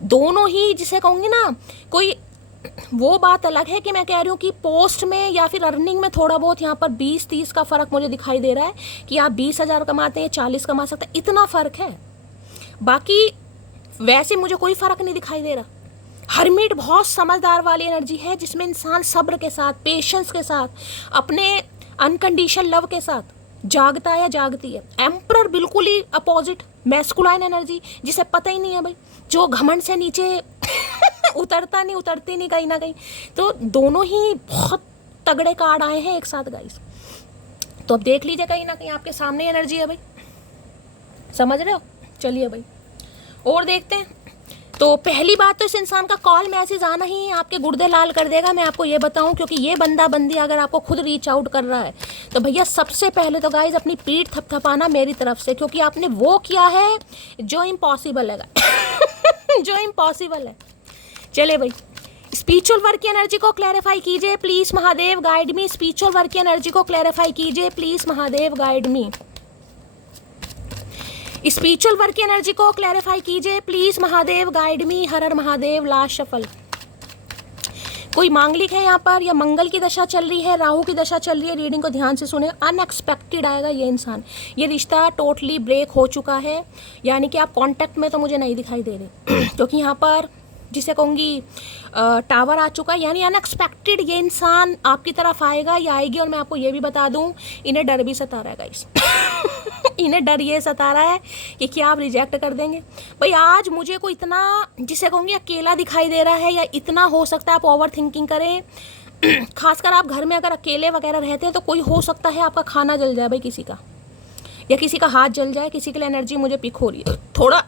दोनों ही जिसे कहूँगी ना, कोई वो बात अलग है कि मैं कह रही हूँ कि पोस्ट में या फिर अर्निंग में थोड़ा बहुत यहाँ पर 20-30 का फ़र्क मुझे दिखाई दे रहा है कि आप 20,000 कमाते हैं, 40 कमा सकते हैं, इतना फ़र्क है। बाकी वैसे मुझे कोई फ़र्क नहीं दिखाई दे रहा। हर्मिट बहुत समझदार वाली एनर्जी है, जिसमें इंसान सब्र के साथ, पेशेंस के साथ, अपने अनकंडीशन लव के साथ जागता है या जागती है। एम्परर बिल्कुल ही अपोजिट, मैस्कुलाइन एनर्जी, जिसे पता ही नहीं है भाई, जो घमंड से नीचे उतरती नहीं कहीं ना कहीं। तो दोनों ही बहुत तगड़े कार्ड आए हैं एक साथ गाइस। तो अब देख लीजिए, कहीं ना कहीं आपके सामने एनर्जी है भाई, समझ रहे हो? चलिए भाई और देखते हैं। तो पहली बात तो इस इंसान का कॉल मैसेज आना ही आपके गुर्दे लाल कर देगा, मैं आपको ये बताऊं, क्योंकि ये बंदा बंदी अगर आपको खुद रीच आउट कर रहा है तो भैया सबसे पहले तो गाइज अपनी पीठ थपथपाना मेरी तरफ से, क्योंकि आपने वो किया है जो इम्पॉसिबल है जो इम्पॉसिबल है। चले भाई, स्पिरिचुअल वर्क की एनर्जी को क्लैरिफाई कीजिए please Mahadev guide me. Spiritual work की एनर्जी को क्लैरिफाई कीजिए please Mahadev guide me. Spiritual work की एनर्जी को क्लैरिफाई कीजिए please Mahadev guide me. Har her Mahadev. Last shuffle. कोई मांगलिक है यहाँ पर, या मंगल की दशा चल रही है, राहु की दशा चल रही है, रीडिंग को ध्यान से सुने। अनएक्सपेक्टेड आएगा ये इंसान, ये रिश्ता टोटली ब्रेक हो चुका है, यानी कि आप कांटेक्ट में तो मुझे नहीं दिखाई दे रहे क्योंकि यहाँ पर जिसे कहूँगी टावर आ चुका है, यानी अनएक्सपेक्टेड ये इंसान आपकी तरफ आएगा या आएगी। और मैं आपको ये भी बता दूँ, इन्हें डर भी सता रहा है गाइस इन्हें डर ये सता रहा है कि क्या आप रिजेक्ट कर देंगे। भाई आज मुझे को इतना जिसे कहूँगी अकेला दिखाई दे रहा है, या इतना हो सकता है आप ओवर थिंकिंग करें खासकर आप घर में अगर अकेले वगैरह रहते हैं तो कोई हो सकता है आपका खाना जल जाए भाई किसी का, या किसी का हाथ जल जाए, किसी के लिए एनर्जी मुझे पिक हो रही है। थोड़ा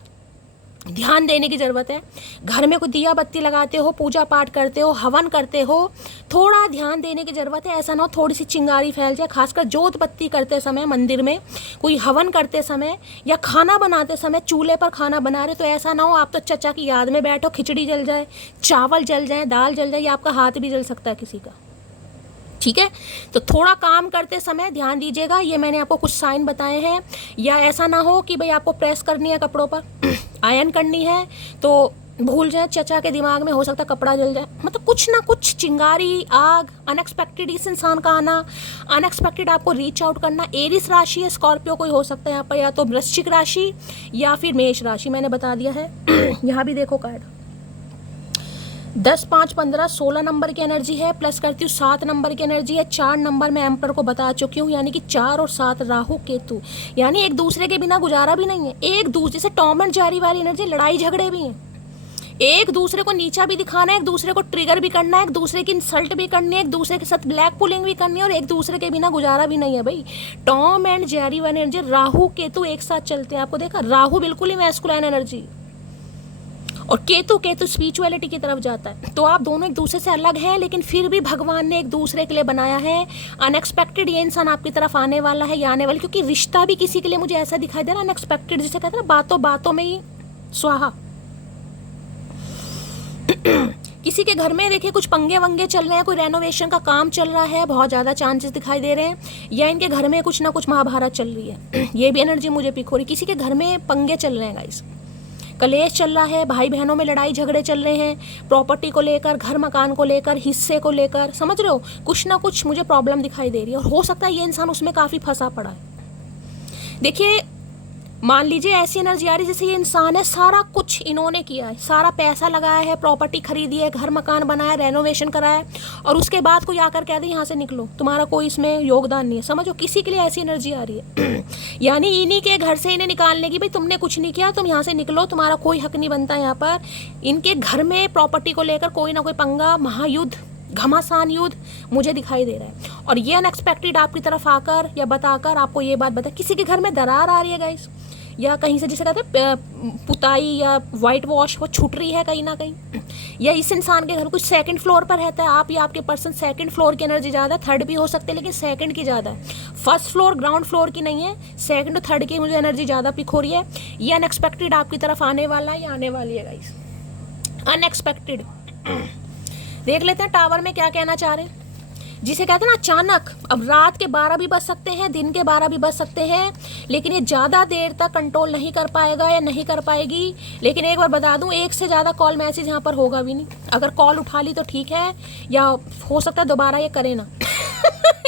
ध्यान देने की ज़रूरत है। घर में कोई दिया बत्ती लगाते हो, पूजा पाठ करते हो, हवन करते हो, थोड़ा ध्यान देने की ज़रूरत है। ऐसा ना हो थोड़ी सी चिंगारी फैल जाए। खासकर जोत बत्ती करते समय मंदिर में, कोई हवन करते समय या खाना बनाते समय चूल्हे पर खाना बना रहे, तो ऐसा ना हो आप तो चचा की याद में बैठो, खिचड़ी जल जाए, चावल जल जाए, दाल जल जाए, या आपका हाथ भी जल सकता है किसी का। ठीक है, तो थोड़ा काम करते समय ध्यान दीजिएगा। ये मैंने आपको कुछ साइन बताए हैं। या ऐसा ना हो कि भाई आपको प्रेस करनी है कपड़ों पर, आयरन करनी है, तो भूल जाए, चचा के दिमाग में हो सकता है कपड़ा जल जाए। मतलब कुछ ना कुछ चिंगारी, आग, अनएक्सपेक्टेड इस इंसान का आना, अनएक्सपेक्टेड आपको रीच आउट करना। एरिस राशि है, स्कॉर्पियो कोई हो सकता है यहाँ पर, या तो वृश्चिक राशि या फिर मेष राशि, मैंने बता दिया है। यहाँ भी देखो कार्ड 10, 5, 15, 16 नंबर की एनर्जी है, प्लस करती हूँ 7 नंबर की एनर्जी है। 4 नंबर मैं एम्पर को बता चुकी हूँ, यानी कि 4 और 7 राहु केतु, यानी एक दूसरे के बिना गुजारा भी नहीं है। एक दूसरे से टॉम एंड जेरी वाली एनर्जी, लड़ाई झगड़े भी हैं, एक दूसरे को नीचा भी दिखाना है, एक दूसरे को ट्रिगर भी करना है, एक दूसरे की इंसल्ट भी करनी है, एक दूसरे के साथ ब्लैक पुलिंग भी करनी है, और एक दूसरे के बिना गुजारा भी नहीं है भाई। टॉम एंड जेरी वाली एनर्जी, राहु केतु एक साथ चलते हैं। आपको देखा, राहु बिल्कुल ही मैस्कुलाइन एनर्जी और केतु स्पिरिचुअलिटी की तरफ जाता है। तो आप दोनों एक दूसरे से अलग हैं, लेकिन फिर भी भगवान ने एक दूसरे के लिए बनाया है। अनएक्सपेक्टेड ये इंसान आपकी तरफ आने वाला है या आने वाली, क्योंकि रिश्ता भी किसी के लिए मुझे ऐसा दिखाई दे रहा है अनएक्सपेक्टेड, जिसे कहते हैं ना बातों बातों में ही स्वाहा। किसी के घर में देखिए कुछ पंगे वंगे चल रहे हैं, कोई रेनोवेशन का काम चल रहा है, बहुत ज़्यादा चांसेस दिखाई दे रहे हैं, या इनके घर में कुछ ना कुछ महाभारत चल रही है। ये भी एनर्जी मुझे पिक हो रही। किसी के घर में पंगे चल रहे हैं गाइस, कलेश चल रहा है, भाई बहनों में लड़ाई झगड़े चल रहे हैं, प्रॉपर्टी को लेकर, घर मकान को लेकर, हिस्से को लेकर, समझ रहे हो, कुछ ना कुछ मुझे प्रॉब्लम दिखाई दे रही है। और हो सकता है ये इंसान उसमें काफ़ी फंसा पड़ा है। देखिए, मान लीजिए ऐसी एनर्जी आ रही जैसे ये इंसान है, सारा कुछ इन्होंने किया है, सारा पैसा लगाया है, प्रॉपर्टी खरीदी है, घर मकान बनाया, रेनोवेशन कराया है, और उसके बाद कोई आकर कह दे यहाँ से निकलो, तुम्हारा कोई इसमें योगदान नहीं है। समझो, किसी के लिए ऐसी एनर्जी आ रही है। यानी इन्हीं के घर से इन्हें निकालने की, भाई तुमने कुछ नहीं किया, तुम यहाँ से निकलो, तुम्हारा कोई हक नहीं बनता यहाँ पर। इनके घर में प्रॉपर्टी को लेकर कोई ना कोई पंगा, महायुद्ध, घमासान युद्ध मुझे दिखाई दे रहा है। और ये अनएक्सपेक्टेड आपकी तरफ आकर या बताकर आपको ये बात बता, किसी के घर में दरार आ रही है गाइस, या कहीं से जिसे कहते हैं पुताई या वाइट वॉश वो छूट रही है कहीं ना कहीं, या इस इंसान के घर कुछ सेकंड फ्लोर पर रहता है, आप या आपके पर्सन सेकंड फ्लोर की एनर्जी ज़्यादा, थर्ड भी हो सकते हैं लेकिन सेकंड की ज़्यादा है, फर्स्ट फ्लोर ग्राउंड फ्लोर की नहीं है, सेकंड और थर्ड की मुझे एनर्जी ज़्यादा पिक हो रही है। ये अनएक्सपेक्टेड आपकी तरफ आने वाला है या आने वाली है गाइस, अनएक्सपेक्टेड। देख लेते हैं टावर में क्या कहना चाह रहे हैं, जिसे कहते हैं ना अचानक। अब रात के 12 भी बज सकते हैं, दिन के 12 भी बज सकते हैं, लेकिन ये ज़्यादा देर तक कंट्रोल नहीं कर पाएगा या नहीं कर पाएगी। लेकिन एक बार बता दूं, एक से ज़्यादा कॉल मैसेज यहाँ पर होगा भी नहीं। अगर कॉल उठा ली तो ठीक है, या हो सकता है दोबारा ये करे ना।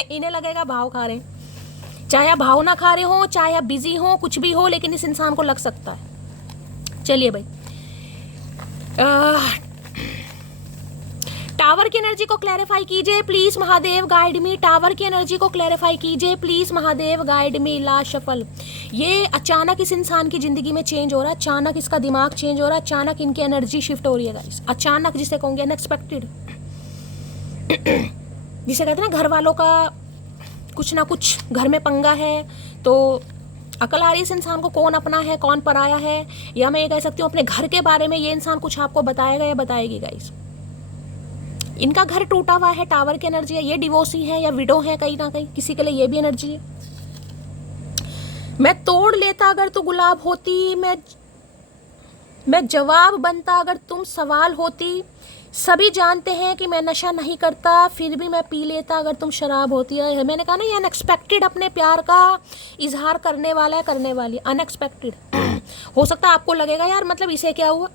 इन्हें लगेगा भाव खा रहे हैं, चाहे आप भाव ना खा रहे हो, चाहे आप बिजी हो, कुछ भी हो, लेकिन इस इंसान को लग सकता है। चलिए भाई, टावर की एनर्जी को क्लैरिफाई कीजिए please Mahadev, guide me. Tower की एनर्जी को क्लैरिफाई कीजिए प्लीज महादेव, गाइड मी। ला शफल, ये अचानक इस इंसान की जिंदगी में चेंज हो रहा है, अचानक इसका दिमाग चेंज हो रहा है, अचानक इनकी एनर्जी शिफ्ट हो रही है गाइस, अचानक, जिसे कहूँगे अनएक्सपेक्टेड। जिसे कहते हैं ना घर वालों का कुछ ना कुछ घर में पंगा है, तो अकल आ रही है इस इंसान को कौन अपना है कौन पराया है, या मैं ये कह सकती हूँ अपने घर के बारे में ये इंसान कुछ आपको बताएगा या बताएगी गाइस। इनका घर टूटा हुआ है, टावर की एनर्जी है, ये डिवोर्सी है या विडो है कहीं ना कहीं, किसी के लिए ये भी एनर्जी है। मैं तोड़ लेता अगर तू गुलाब होती, मैं जवाब बनता अगर तुम सवाल होती, सभी जानते हैं कि मैं नशा नहीं करता, फिर भी मैं पी लेता अगर तुम शराब होती है। मैंने कहा ना, ये अनएक्सपेक्टेड अपने प्यार का इजहार करने वाला है, करने वाली, अनएक्सपेक्टेड। हो सकता है आपको लगेगा यार मतलब इसे क्या हुआ।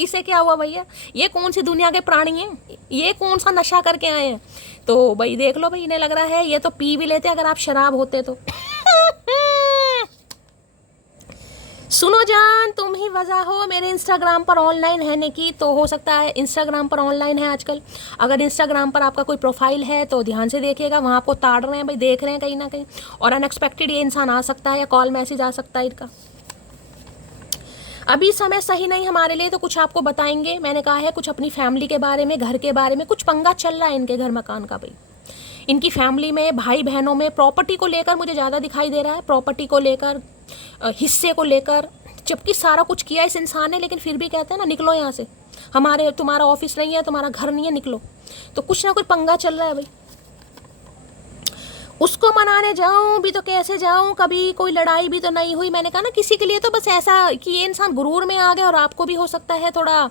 इसे क्या हुआ भैया, ये कौन सी दुनिया के प्राणी हैं, ये कौन सा नशा करके आए हैं। तो भाई देख लो भाई, इन्हें लग रहा है ये तो पी भी लेते अगर आप शराब होते तो। सुनो जान, तुम ही वजह हो मेरे इंस्टाग्राम पर ऑनलाइन रहने की। तो हो सकता है इंस्टाग्राम पर ऑनलाइन है आजकल, अगर इंस्टाग्राम पर आपका कोई प्रोफाइल है तो ध्यान से देखिएगा, वहाँ आपको ताड़ रहे हैं भाई, देख रहे हैं कहीं ना कहीं, और अनएक्सपेक्टेड ये इंसान आ सकता है या कॉल मैसेज आ सकता है इनका। अभी समय सही नहीं हमारे लिए, तो कुछ आपको बताएंगे। मैंने कहा है कुछ अपनी फैमिली के बारे में, घर के बारे में, कुछ पंगा चल रहा है इनके घर मकान का भाई, इनकी फैमिली में, भाई बहनों में, प्रॉपर्टी को लेकर मुझे ज़्यादा दिखाई दे रहा है, प्रॉपर्टी को लेकर, हिस्से को लेकर, जबकि सारा कुछ किया इस इंसान ने, लेकिन फिर भी कहते हैं ना निकलो यहाँ से, तुम्हारा ऑफिस नहीं है, तुम्हारा घर नहीं है, निकलो। तो कुछ ना कुछ पंगा चल रहा है भाई। उसको मनाने जाऊं भी तो कैसे जाऊं, कभी कोई लड़ाई भी तो नहीं हुई। मैंने कहा ना किसी के लिए तो बस ऐसा कि ये इंसान गुरूर में आ गया, और आपको भी हो सकता है थोड़ा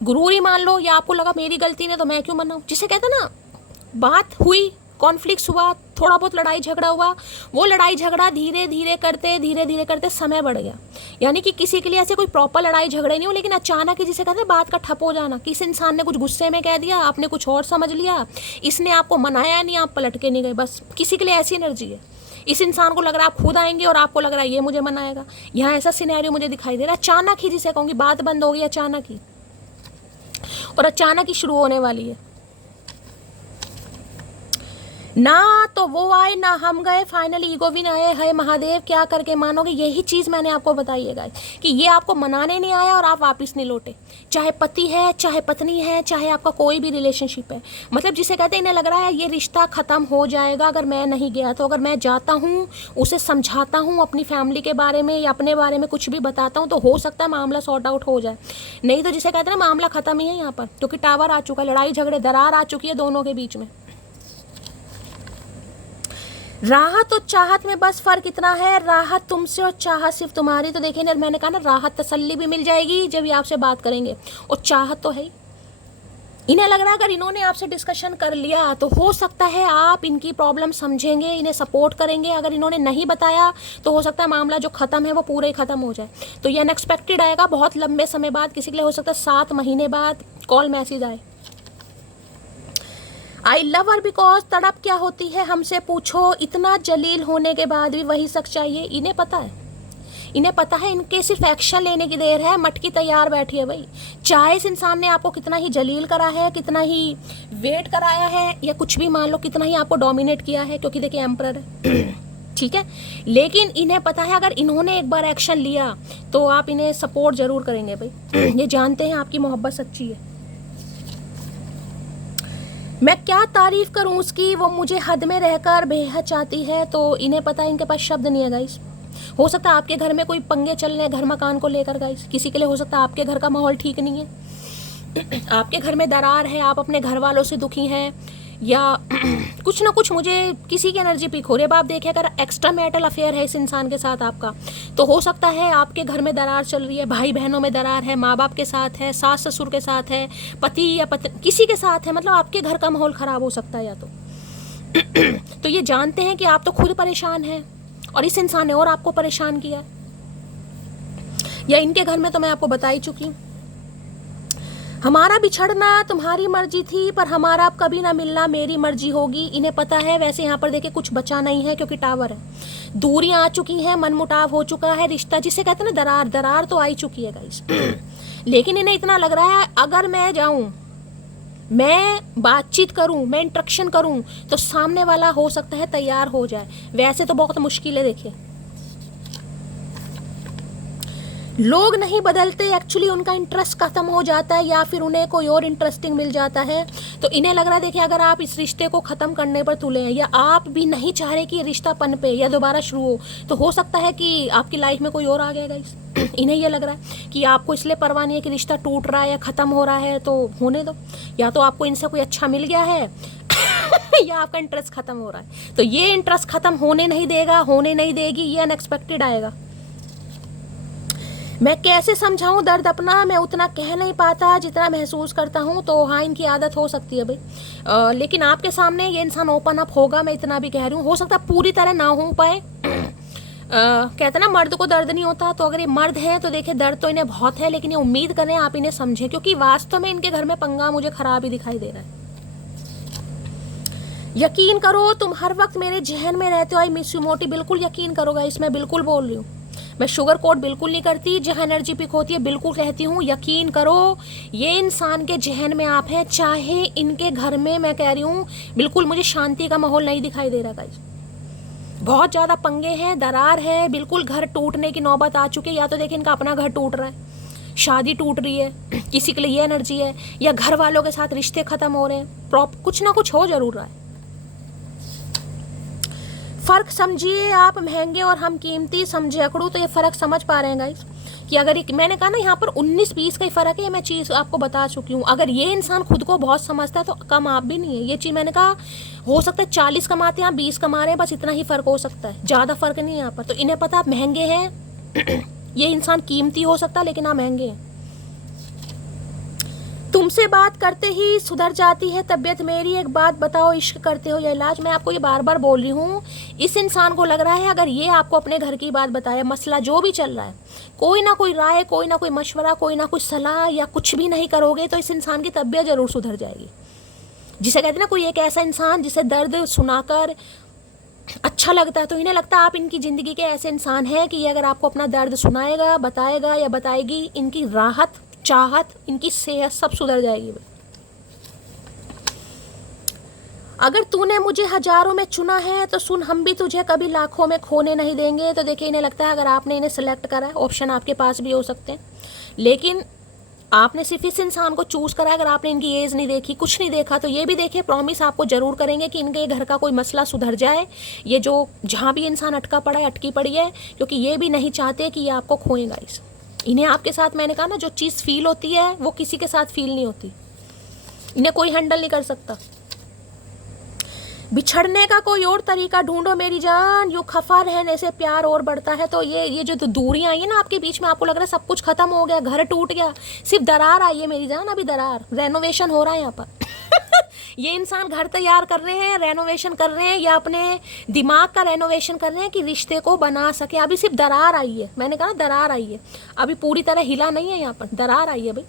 गुरूर ही मान लो, या आपको लगा मेरी गलती ने तो मैं क्यों मनाऊं। जिसे कहते हैं ना बात हुई, कॉन्फ्लिक्ट हुआ, थोड़ा बहुत लड़ाई झगड़ा हुआ, वो लड़ाई झगड़ा धीरे धीरे करते समय बढ़ गया। यानी कि किसी के लिए ऐसे कोई प्रॉपर लड़ाई झगड़े नहीं हो, लेकिन अचानक ही जिसे कहते हैं बात का ठप हो जाना, किसी इंसान ने कुछ गुस्से में कह दिया, आपने कुछ और समझ लिया, इसने आपको मनाया नहीं, आप पलट के नहीं गए। बस किसी के लिए ऐसी एनर्जी है, इस इंसान को लग रहा है आप खुद आएंगे और आपको लग रहा है ये मुझे मनाएगा। यहाँ ऐसा सिनेरियो मुझे दिखाई दे रहा है। अचानक ही जिसे कहूँगी बात बंद होगी अचानक ही, और अचानक ही शुरू होने वाली है। ना तो वो आए ना हम गए, फाइनली ईगो विन आए। है महादेव, क्या करके मानोगे। यही चीज़ मैंने आपको बताई है गाइस, कि ये आपको मनाने नहीं आया और आप वापस नहीं लौटे। चाहे पति है, चाहे पत्नी है, चाहे आपका कोई भी रिलेशनशिप है, मतलब जिसे कहते हैं इन्हें लग रहा है ये रिश्ता ख़त्म हो जाएगा अगर मैं नहीं गया तो। अगर मैं जाता हूँ, उसे समझाता हूँ, अपनी फैमिली के बारे में या अपने बारे में कुछ भी बताता हूँ, तो हो सकता है मामला सॉर्ट आउट हो जाए। नहीं तो जिसे कहते हैं ना मामला ख़त्म ही है यहाँ पर, क्योंकि टावर आ चुका है, लड़ाई झगड़े दरार आ चुकी है दोनों के बीच में। राहत और चाहत में बस फर्क इतना है, राहत तुमसे और चाहत सिर्फ तुम्हारी। तो देखिए मैंने कहा ना, राहत तसल्ली भी मिल जाएगी जब ये आपसे बात करेंगे, और चाहत तो है ही। इन्हें लग रहा है अगर इन्होंने आपसे डिस्कशन कर लिया तो हो सकता है आप इनकी प्रॉब्लम समझेंगे, इन्हें सपोर्ट करेंगे। अगर इन्होंने नहीं बताया तो हो सकता है मामला जो ख़त्म है वो पूरा ही ख़त्म हो जाए। तो ये अनएक्सपेक्टेड आएगा, बहुत लंबे समय बाद, किसी के लिए हो सकता है 7 महीने बाद कॉल मैसेज आए। आई लव हर बिकॉज तड़प क्या होती है हमसे पूछो, इतना जलील होने के बाद भी वही शख्स चाहिए। इन्हें पता है, इन्हें पता है इनके सिर्फ एक्शन लेने की देर है। मटकी तैयार बैठी है भाई, चाहे इस इंसान ने आपको कितना ही जलील करा है, कितना ही वेट कराया है, या कुछ भी मान लो कितना ही आपको डोमिनेट किया है, क्योंकि देखिए एम्परर है ठीक है, लेकिन इन्हें पता है अगर इन्होंने एक बार एक्शन लिया तो आप इन्हें सपोर्ट जरूर करेंगे भाई। ये जानते हैं आपकी मोहब्बत सच्ची है। मैं क्या तारीफ करूं उसकी, वो मुझे हद में रहकर बेहद चाहती है। तो इन्हें पता है, इनके पास शब्द नहीं है गाइस। हो सकता है आपके घर में कोई पंगे चल रहे हैं घर मकान को लेकर गाइस, किसी के लिए हो सकता है आपके घर का माहौल ठीक नहीं है, आपके घर में दरार है, आप अपने घर वालों से दुखी हैं, या कुछ ना कुछ मुझे किसी की एनर्जी पिक हो रही है। अब आप देखिए अगर एक्स्ट्रा मैरिटल अफेयर है इस इंसान के साथ आपका, तो हो सकता है आपके घर में दरार चल रही है, भाई बहनों में दरार है, माँ बाप के साथ है, सास ससुर के साथ है, पति या पत्नी किसी के साथ है, मतलब आपके घर का माहौल ख़राब हो सकता है या तो ये जानते हैं कि आप तो खुद परेशान हैं और इस इंसान ने और आपको परेशान किया, या इनके घर में तो मैं आपको बता ही चुकी हूँ। हमारा बिछड़ना तुम्हारी मर्जी थी, पर हमारा अब कभी ना मिलना मेरी मर्जी होगी। इन्हें पता है। वैसे यहाँ पर देखिए कुछ बचा नहीं है, क्योंकि टावर है, दूरियां आ चुकी हैं, मनमुटाव हो चुका है, रिश्ता जिसे कहते हैं ना दरार तो आई चुकी है गाइस। लेकिन इन्हें इतना लग रहा है अगर मैं जाऊं, मैं बातचीत करूं, मैं इंट्रक्शन करूं, तो सामने वाला हो सकता है तैयार हो जाए। वैसे तो बहुत मुश्किल है। देखिए लोग नहीं बदलते, एक्चुअली उनका इंटरेस्ट खत्म हो जाता है, या फिर उन्हें कोई और इंटरेस्टिंग मिल जाता है। तो इन्हें लग रहा है देखिए अगर आप इस रिश्ते को ख़त्म करने पर तुले हैं, या आप भी नहीं चाह रहे कि ये रिश्ता पनपे या दोबारा शुरू हो, तो हो सकता है कि आपकी लाइफ में कोई और आ गया गाइस। इन्हें ये लग रहा है कि आपको इसलिए परवाह नहीं है कि रिश्ता टूट रहा है या ख़त्म हो रहा है, तो होने दो, या तो आपको इनसे कोई अच्छा मिल गया है या आपका इंटरेस्ट ख़त्म हो रहा है। तो ये इंटरेस्ट ख़त्म होने नहीं देगा, होने नहीं देगी, ये अनएक्सपेक्टेड आएगा। मैं कैसे समझाऊं दर्द अपना, मैं उतना कह नहीं पाता जितना महसूस करता हूं। तो हाँ, इनकी आदत हो सकती है भाई, लेकिन आपके सामने ये इंसान ओपन अप होगा, मैं इतना भी कह रही हूँ। हो सकता है पूरी तरह ना हो पाए। कहते ना मर्द को दर्द नहीं होता, तो अगर ये मर्द हैं तो देखिए दर्द तो इन्हें बहुत है, लेकिन ये उम्मीद करें आप इन्हें समझें, क्योंकि वास्तव में इनके घर में पंगा मुझे खराब ही दिखाई दे रहा है। यकीन करो तुम हर वक्त मेरे जहन में रहते हो, आई मिस यू मोटी। बिल्कुल यकीन करो गाइस, मैं बिल्कुल बोल रही हूँ, मैं शुगर कोट बिल्कुल नहीं करती। जहाँ एनर्जी पिक होती है बिल्कुल कहती हूँ। यकीन करो ये इंसान के जहन में आप हैं, चाहे इनके घर में, मैं कह रही हूँ बिल्कुल मुझे शांति का माहौल नहीं दिखाई दे रहा गाइस। बहुत ज़्यादा पंगे हैं, दरार है, बिल्कुल घर टूटने की नौबत आ चुकी है। या तो देखिए इनका अपना घर टूट रहा है, शादी टूट रही है, किसी के लिए ये एनर्जी है, या घर वालों के साथ रिश्ते ख़त्म हो रहे हैं, कुछ ना कुछ हो जरूर रहा है। फ़र्क समझिए आप, महंगे और हम कीमती समझे अकड़ू, तो ये फ़र्क समझ पा रहे हैं गाइस। कि अगर एक, मैंने कहा ना यहाँ पर 19-20 का ही फ़र्क है, मैं चीज़ आपको बता चुकी हूँ। अगर ये इंसान खुद को बहुत समझता है तो कम आप भी नहीं है। ये चीज़ मैंने कहा, हो सकता है 40 कमाते हैं, 20 कमा रहे हैं, बस इतना ही फ़र्क हो सकता है, ज़्यादा फ़र्क नहीं है यहाँ पर। तो इन्हें पता आप महंगे हैं ये इंसान कीमती हो सकता है लेकिन आप महंगे हैं। तुमसे बात करते ही सुधर जाती है तबीयत मेरी, एक बात बताओ, इश्क करते हो या इलाज? मैं आपको ये बार बार बोल रही हूँ, इस इंसान को लग रहा है अगर ये आपको अपने घर की बात बताए, मसला जो भी चल रहा है, कोई ना कोई राय, कोई ना कोई मशवरा, कोई ना कोई सलाह या कुछ भी नहीं करोगे तो इस इंसान की तबीयत ज़रूर सुधर जाएगी। जिसे कहते हैं ना, कोई एक ऐसा इंसान जिसे दर्द सुनाकर अच्छा लगता है, तो इन्हें लगता है आप इनकी ज़िंदगी के ऐसे इंसान हैं कि ये अगर आपको अपना दर्द सुनाएगा, बताएगा या बताएगी, इनकी राहत, चाहत, इनकी सेहत सब सुधर जाएगी। अगर तूने मुझे हजारों में चुना है तो सुन, हम भी तुझे कभी लाखों में खोने नहीं देंगे। तो देखिए, इन्हें लगता है अगर आपने इन्हें सेलेक्ट करा है, ऑप्शन आपके पास भी हो सकते हैं, लेकिन आपने सिर्फ इस इंसान को चूज़ करा है। अगर आपने इनकी एज नहीं देखी, कुछ नहीं देखा, तो ये भी देखिए, प्रॉमिस आपको ज़रूर करेंगे कि इनके घर का कोई मसला सुधर जाए। ये जो जहाँ भी इंसान अटका पड़ा है, अटकी पड़ी है, क्योंकि ये भी नहीं चाहते कि ये आपको खोएगा। इन्हें आपके साथ, मैंने कहा ना, जो चीज़ फील होती है वो किसी के साथ फील नहीं होती, इन्हें कोई हैंडल नहीं कर सकता। बिछड़ने का कोई और तरीका ढूंढो मेरी जान, यूँ खफा रहने से प्यार और बढ़ता है। तो ये जो दूरियां आई है ना आपके बीच में, आपको लग रहा है सब कुछ खत्म हो गया, घर टूट गया, सिर्फ दरार आई है मेरी जान, अभी दरार, रेनोवेशन हो रहा है यहाँ पर ये इंसान घर तैयार कर रहे हैं, रेनोवेशन कर रहे हैं, या अपने दिमाग का रेनोवेशन कर रहे हैं कि रिश्ते को बना सके। अभी सिर्फ दरार आई है, मैंने कहा ना दरार आई है, अभी पूरी तरह हिला नहीं है, यहाँ पर दरार आई है भाई।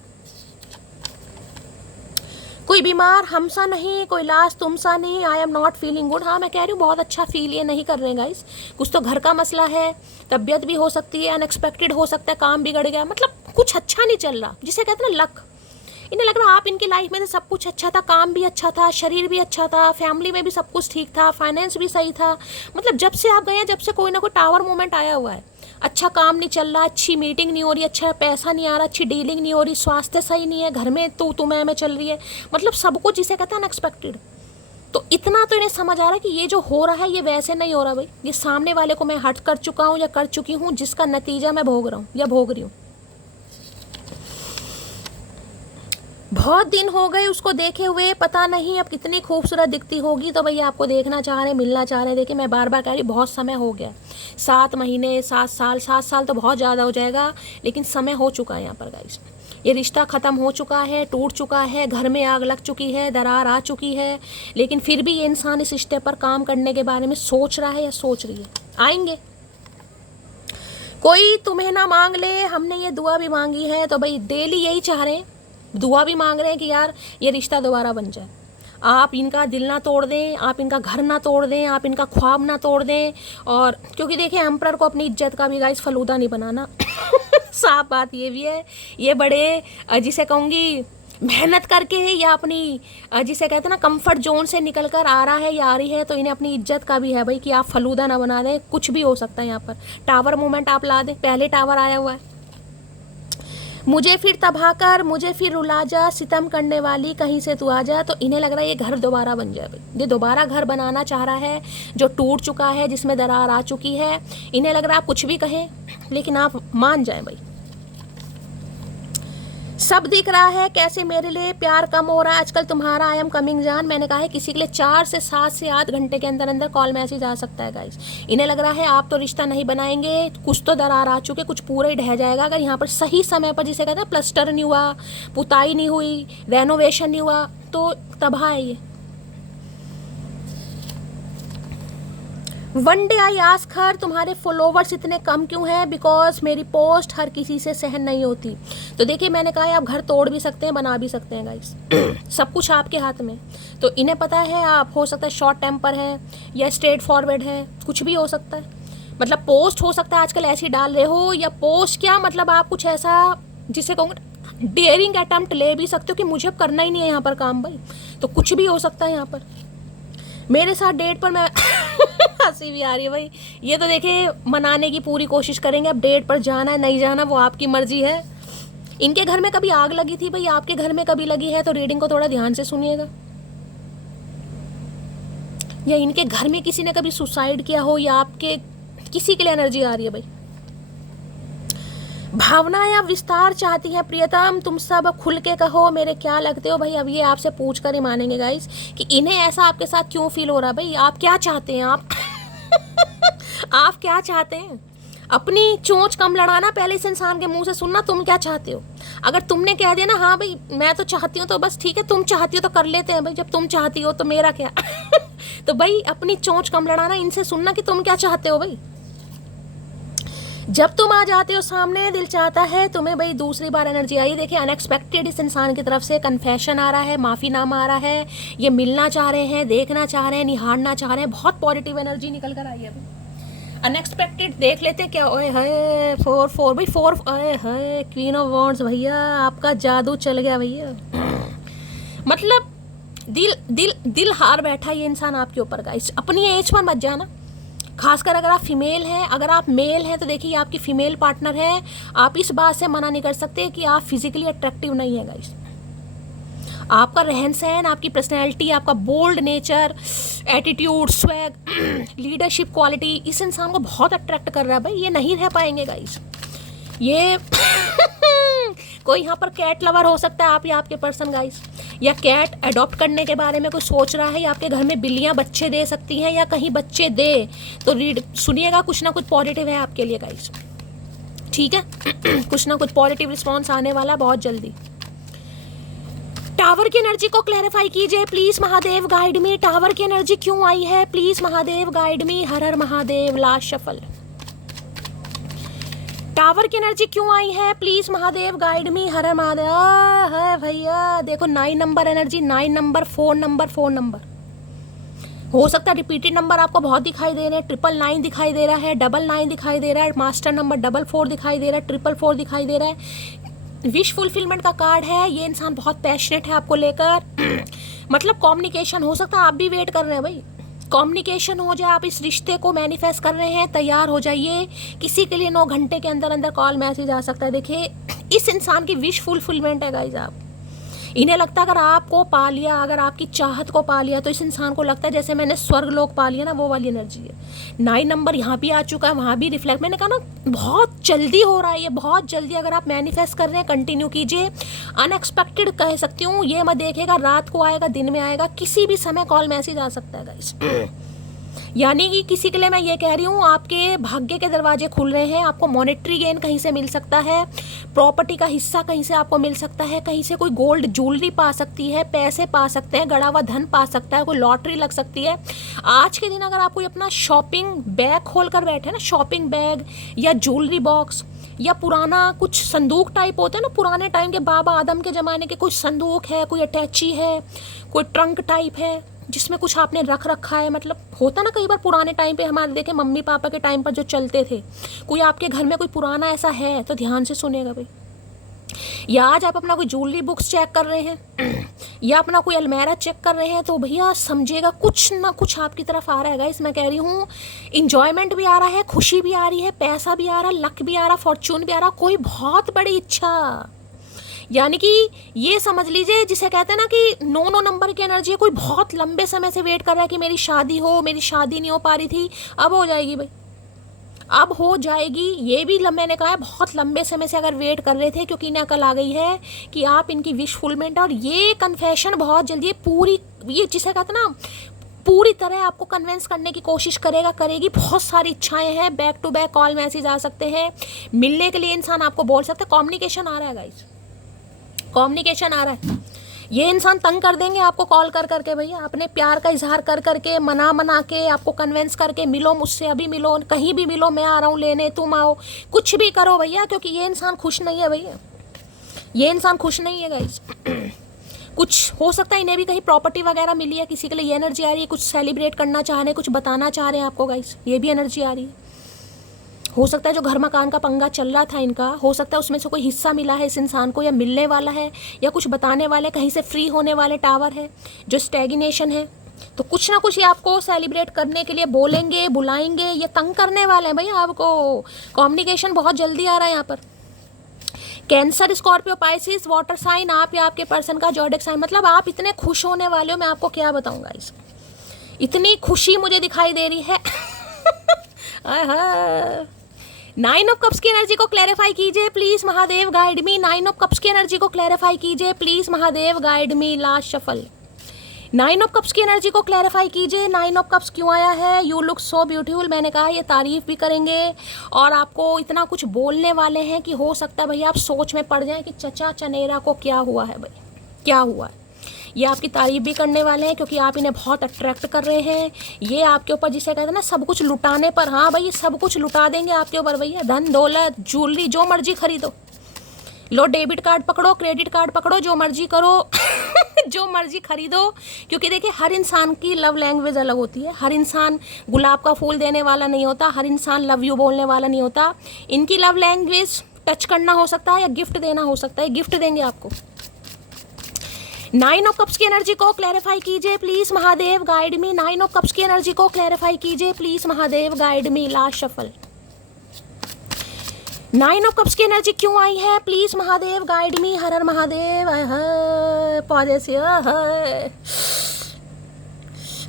कोई बीमार हमसा नहीं, कोई लाश तुमसा नहीं, I am not feeling good. हाँ, मैं कह रही हूँ बहुत अच्छा फील ये नहीं कर रहे हैं गाइस, कुछ तो घर का मसला है, तबीयत भी हो सकती है, अनएक्सपेक्टेड हो सकता है, काम बिगड़ गया, मतलब कुछ अच्छा नहीं चल रहा, जिसे कहते हैं ना लक। इन्हें लग रहा आप इनकी लाइफ में सब कुछ अच्छा था, काम भी अच्छा था, शरीर भी अच्छा था, फैमिली में भी सब कुछ ठीक था, फाइनेंस भी सही था, मतलब जब से आप गए हैं, जब से कोई ना कोई टावर मोमेंट आया हुआ है, अच्छा काम नहीं चल रहा, अच्छी मीटिंग नहीं हो रही, अच्छा पैसा नहीं आ रहा, अच्छी डीलिंग नहीं हो रही, स्वास्थ्य सही नहीं है, घर में तू मैं में चल रही है, मतलब सब कुछ जिसे कहते हैं अनएक्सपेक्टेड। तो इतना तो इन्हें समझ आ रहा है कि ये जो हो रहा है ये वैसे नहीं हो रहा भाई, ये सामने वाले को मैं हट कर चुका हूँ या कर चुकी हूँ, जिसका नतीजा मैं भोग रहा हूँ या भोग रही हूँ। बहुत दिन हो गए उसको देखे हुए, पता नहीं अब कितनी खूबसूरत दिखती होगी। तो भैया आपको देखना चाह रहे हैं, मिलना चाह रहे हैं। देखिए, मैं बार बार कह रही हूँ, बहुत समय हो गया, 7 महीने, 7 साल, 7 साल तो बहुत ज़्यादा हो जाएगा, लेकिन समय हो चुका है यहाँ पर गाइस। ये रिश्ता ख़त्म हो चुका है, टूट चुका है, घर में आग लग चुकी है, दरार आ चुकी है, लेकिन फिर भी ये इंसान इस रिश्ते पर काम करने के बारे में सोच रहा है या सोच रही है। आएंगे, कोई तुम्हें ना मांग ले, हमने ये दुआ भी मांगी है। तो भाई डेली यही चाह रहे हैं, दुआ भी मांग रहे हैं कि यार ये रिश्ता दोबारा बन जाए, आप इनका दिल ना तोड़ दें, आप इनका घर ना तोड़ दें, आप इनका ख्वाब ना तोड़ दें। और क्योंकि देखिए, एम्परर को अपनी इज्जत का भी गाइस फलूदा नहीं बनाना साफ बात ये भी है। ये बड़े जिसे कहूँगी मेहनत करके या अपनी जिसे कहते हैं ना कंफर्ट जोन से निकल कर आ रहा है या आ रही है, तो इन्हें अपनी इज्जत का भी है भाई कि आप फलूदा ना बना दें। कुछ भी हो सकता है यहाँ पर, टावर मोमेंट आप ला दें, पहले टावर आया हुआ है। मुझे फिर तबाह कर, मुझे फिर रुला जा, सितम करने वाली कहीं से तू आ जा। तो इन्हें लग रहा है ये घर दोबारा बन जाए भाई, ये दोबारा घर बनाना चाह रहा है जो टूट चुका है, जिसमें दरार आ चुकी है। इन्हें लग रहा है आप कुछ भी कहें लेकिन आप मान जाएं भाई। सब दिख रहा है कैसे मेरे लिए प्यार कम हो रहा है आजकल तुम्हारा, आई एम कमिंग जान। मैंने कहा है किसी के लिए 4 से 7 से 8 घंटे के अंदर अंदर कॉल मैसेज आ सकता है गाइस। इन्हें लग रहा है आप तो रिश्ता नहीं बनाएंगे, कुछ तो दरार आ चुके, कुछ पूरा ही ढह जाएगा अगर यहाँ पर सही समय पर, जिसे कहते हैं प्लस्टर नहीं हुआ, पुताई नहीं हुई, रेनोवेशन नहीं हुआ, तो तबाह है ये। One day I ask her, तुम्हारे फॉलोवर्स इतने कम क्यों हैं? बिकॉज मेरी पोस्ट हर किसी से सहन नहीं होती। तो देखिए, मैंने कहा है आप घर तोड़ भी सकते हैं, बना भी सकते हैं गाइस सब कुछ आपके हाथ में। तो इन्हें पता है आप हो सकता है शॉर्ट टेम्पर हैं या स्ट्रेट फॉरवर्ड हैं, कुछ भी हो सकता है। मतलब पोस्ट हो सकता है आजकल ऐसी डाल रहे हो, या पोस्ट क्या मतलब आप कुछ ऐसा जिसे कहूँगा डेयरिंग अटेम्प्ट ले भी सकते हो कि मुझे अब करना ही नहीं है यहाँ पर काम भाई। तो कुछ भी हो सकता है यहाँ पर। मेरे साथ डेट पर मैं हंसी भी आ रही है भाई। ये तो देखिए मनाने की पूरी कोशिश करेंगे, अब डेट पर जाना है नहीं जाना वो आपकी मर्जी है। इनके घर में कभी आग लगी थी भाई, आपके घर में कभी लगी है? तो रीडिंग को थोड़ा ध्यान से सुनिएगा। या इनके घर में किसी ने कभी सुसाइड किया हो, या आपके किसी के लिए एनर्जी आ रही है भाई। भावना या विस्तार चाहती है प्रियतम, तुम सब खुल के कहो मेरे क्या लगते हो भाई। अब ये आपसे पूछ कर ही मानेंगे गाइस कि इन्हें ऐसा आपके साथ क्यों फील हो रहा है। भाई आप क्या चाहते हैं आप आप क्या चाहते हैं? अपनी चोंच कम लड़ाना, पहले इस इंसान के मुंह से सुनना तुम क्या चाहते हो। अगर तुमने कह दिया ना हाँ भाई मैं तो चाहती हूँ, तो बस ठीक है, तुम चाहती हो तो कर लेते हैं भाई, जब तुम चाहती हो तो मेरा क्या तो भाई अपनी चोंच कम लड़ाना, इनसे सुनना कि तुम क्या चाहते हो भाई। जब तुम आ जाते हो सामने, दिल चाहता है तुम्हें भाई दूसरी बार एनर्जी आई। देखिए अनएक्सपेक्टेड इस इंसान की तरफ से कन्फेशन आ रहा है, माफ़ीनामा आ रहा है, ये मिलना चाह रहे हैं, देखना चाह रहे हैं, निहारना चाह रहे हैं, बहुत पॉजिटिव एनर्जी निकल कर आई है भाई। अनएक्सपेक्टेड देख लेते क्या। ओए है 4 भाई 4 ओए है क्वीन ऑफ वॉन्ड्स भैया, आपका जादू चल गया भैया। मतलब दिल दिल दिल हार बैठा ये इंसान आपके ऊपर गाइस। अपनी एज पर मत जाना, खासकर अगर आप फीमेल हैं। अगर आप मेल हैं तो देखिए आपकी फीमेल पार्टनर है, आप इस बात से मना नहीं कर सकते कि आप फिजिकली अट्रैक्टिव नहीं है गाइस। आपका रहन सहन, आपकी पर्सनैलिटी, आपका bold nature, attitude, swag, leadership quality इस इंसान को बहुत अट्रैक्ट कर रहा है भाई। ये नहीं रह पाएंगे गाइस ये कोई यहाँ पर कैट लवर हो सकता है आप या आपके पर्सन गाइस, या कैट अडॉप्ट करने के बारे में कोई सोच रहा है, या आपके घर में बिल्लियाँ बच्चे दे सकती हैं, या कहीं बच्चे दे तो रीड सुनिएगा, कुछ ना कुछ पॉजिटिव है आपके लिए गाइस, ठीक है कुछ ना कुछ पॉजिटिव रिस्पॉन्स आने वाला बहुत जल्दी। टावर की एनर्जी को क्लैरिफाई कीजिए please Mahadev, guide me. Tower की एनर्जी क्यों आई है please Mahadev, guide me. Har her Mahadev, last shuffle. Tower की एनर्जी क्यों आई है please Mahadev, guide me. Har हर महादेव। है भैया देखो 9 number energy, 9 number, 4 number, 4 number. हो सकता है रिपीटेड नंबर आपको बहुत दिखाई दे रहे हैं। 999 दिखाई दे रहा है, 99 दिखाई दे रहा है, मास्टर नंबर 44 दिखाई दे रहा है, 444 दिखाई दे रहा है। विश फुलफिलमेंट का कार्ड है। ये इंसान बहुत पैशनेट है आपको लेकर मतलब कम्युनिकेशन हो सकता है, आप भी वेट कर रहे हैं भाई, कम्युनिकेशन हो जाए, आप इस रिश्ते को मैनिफेस्ट कर रहे हैं, तैयार हो जाइए। किसी के लिए 9 घंटे के अंदर अंदर कॉल मैसेज आ सकता है। देखिए इस इंसान की विश फुलफिलमेंट है गाइज। आप इन्हें लगता है अगर आपको पा लिया, अगर आपकी चाहत को पा लिया, तो इस इंसान को लगता है जैसे मैंने स्वर्ग लोक पा लिया ना, वो वाली एनर्जी है। 9 नंबर यहाँ भी आ चुका है, वहाँ भी रिफ्लेक्ट। मैंने कहा ना बहुत जल्दी हो रहा है ये, बहुत जल्दी। अगर आप मैनिफेस्ट कर रहे हैं कंटिन्यू कीजिए। अनएक्सपेक्टेड कह सकती हूँ, ये मत देखिएगा रात को आएगा दिन में आएगा, किसी भी समय कॉल मैसेज आ सकता है गाइस। यानी कि किसी के लिए मैं ये कह रही हूँ आपके भाग्य के दरवाजे खुल रहे हैं। आपको मॉनेटरी गेन कहीं से मिल सकता है, प्रॉपर्टी का हिस्सा कहीं से आपको मिल सकता है, कहीं से कोई गोल्ड ज्वेलरी पा सकती है, पैसे पा सकते हैं, गड़ा हुआ धन पा सकता है, कोई लॉटरी लग सकती है। आज के दिन अगर आप कोई अपना शॉपिंग बैग खोल कर बैठे ना, शॉपिंग बैग या ज्वेलरी बॉक्स या पुराना कुछ संदूक टाइप होते हैं ना, पुराने टाइम के बाबा आदम के ज़माने के कुछ संदूक है, कोई अटैची है, कोई ट्रंक टाइप है जिसमें कुछ आपने रख रखा है। मतलब होता ना कई बार पुराने टाइम पे हमारे देखे मम्मी पापा के टाइम पर जो चलते थे, कोई आपके घर में कोई पुराना ऐसा है तो ध्यान से सुनेगा भाई। या आज आप अपना कोई ज्वेलरी बुक्स चेक कर रहे हैं या अपना कोई अलमेरा चेक कर रहे हैं, तो भैया समझिएगा कुछ ना कुछ आपकी तरफ आ रहा है गाइस। मैं कह रही हूँ इंजॉयमेंट भी आ रहा है, खुशी भी आ रही है, पैसा भी आ रहा है, लक भी आ रहा, फॉर्चून भी आ रहा, कोई बहुत बड़ी इच्छा। यानी कि ये समझ लीजिए जिसे कहते हैं ना कि 9 नंबर की एनर्जी है। कोई बहुत लंबे समय से वेट कर रहा है कि मेरी शादी हो, मेरी शादी नहीं हो पा रही थी, अब हो जाएगी भाई, अब हो जाएगी। ये भी मैंने कहा है बहुत लंबे समय से अगर वेट कर रहे थे, क्योंकि इन्हें अकल आ गई है कि आप इनकी विश फुलफिलमेंट, और ये कन्फेशन बहुत जल्दी पूरी, ये जिसे कहते हैं ना पूरी तरह आपको कन्विंस करने की कोशिश करेगा, करेगी। बहुत सारी इच्छाएं हैं, back to back call message आ सकते हैं, मिलने के लिए इंसान आपको बोल सकता है। कम्युनिकेशन आ रहा है गाइस, कम्युनिकेशन आ रहा है। ये इंसान तंग कर देंगे आपको कॉल कर करके भैया, अपने प्यार का इजहार कर करके, मना के, आपको कन्विंस करके, मिलो मुझसे, अभी मिलो, कहीं भी मिलो, मैं आ रहा हूँ लेने, तुम आओ, कुछ भी करो भैया, क्योंकि ये इंसान खुश नहीं है भैया, ये इंसान खुश नहीं है गाइस। कुछ हो सकता है इन्हें भी कहीं प्रॉपर्टी वगैरह मिली है, किसी के लिए ये एनर्जी आ रही है, कुछ सेलिब्रेट करना चाह रहे हैं, कुछ बताना चाह रहे हैं आपको गाइस, ये भी एनर्जी आ रही है। हो सकता है जो घर मकान का पंगा चल रहा था इनका, हो सकता है उसमें से कोई हिस्सा मिला है इस इंसान को, या मिलने वाला है, या कुछ बताने वाले, कहीं से फ्री होने वाले टावर है जो स्टैग्नेशन है। तो कुछ ना कुछ ये आपको सेलिब्रेट करने के लिए बोलेंगे, बुलाएंगे, ये तंग करने वाले हैं भैया आपको। कम्युनिकेशन बहुत जल्दी आ रहा है यहाँ पर। Cancer, Scorpio, Pisces, water sign, आप या आपके पर्सन का ज़ोडिएक साइन। मतलब आप इतने खुश होने वाले हो, मैं आपको क्या बताऊँगा इस, इतनी खुशी मुझे दिखाई दे रही है नाइन ऑफ कप्स की एनर्जी को क्लैरिफाई कीजिए please Mahadev, guide me. Nine of cups की एनर्जी को क्लैरिफाई कीजिए please Mahadev, guide me. Last shuffle. Nine of cups की एनर्जी को क्लैरिफाई कीजिए। नाइन ऑफ कप्स क्यों आया है? You look so beautiful. मैंने कहा ये तारीफ भी करेंगे और आपको इतना कुछ बोलने वाले हैं कि हो सकता है भैया आप सोच में पड़ जाएं कि चचा चनेरा को क्या हुआ है भाई, क्या हुआ है। ये आपकी तारीफ भी करने वाले हैं क्योंकि आप इन्हें बहुत अट्रैक्ट कर रहे हैं। ये आपके ऊपर जिसे कहते हैं ना सब कुछ लुटाने पर, हाँ भाई ये सब कुछ लुटा देंगे आपके ऊपर भैया। धन दौलत ज्वेलरी जो मर्जी खरीदो, लो डेबिट कार्ड पकड़ो, क्रेडिट कार्ड पकड़ो, जो मर्जी करो जो मर्जी खरीदो। क्योंकि देखिए हर इंसान की लव लैंग्वेज अलग होती है। हर इंसान गुलाब का फूल देने वाला नहीं होता, हर इंसान लव यू बोलने वाला नहीं होता। इनकी लव लैंग्वेज टच करना हो सकता है या गिफ्ट देना हो सकता है, गिफ्ट देंगे आपको। नाइन ऑफ कप्स की एनर्जी को क्लैरिफाई कीजिए please Mahadev, guide me. Nine of cups की एनर्जी को क्लैरिफाई कीजिए please Mahadev, guide me. Last shuffle. Nine of cups की एनर्जी क्यों आई है please Mahadev, guide me. Har her Mahadev. Positive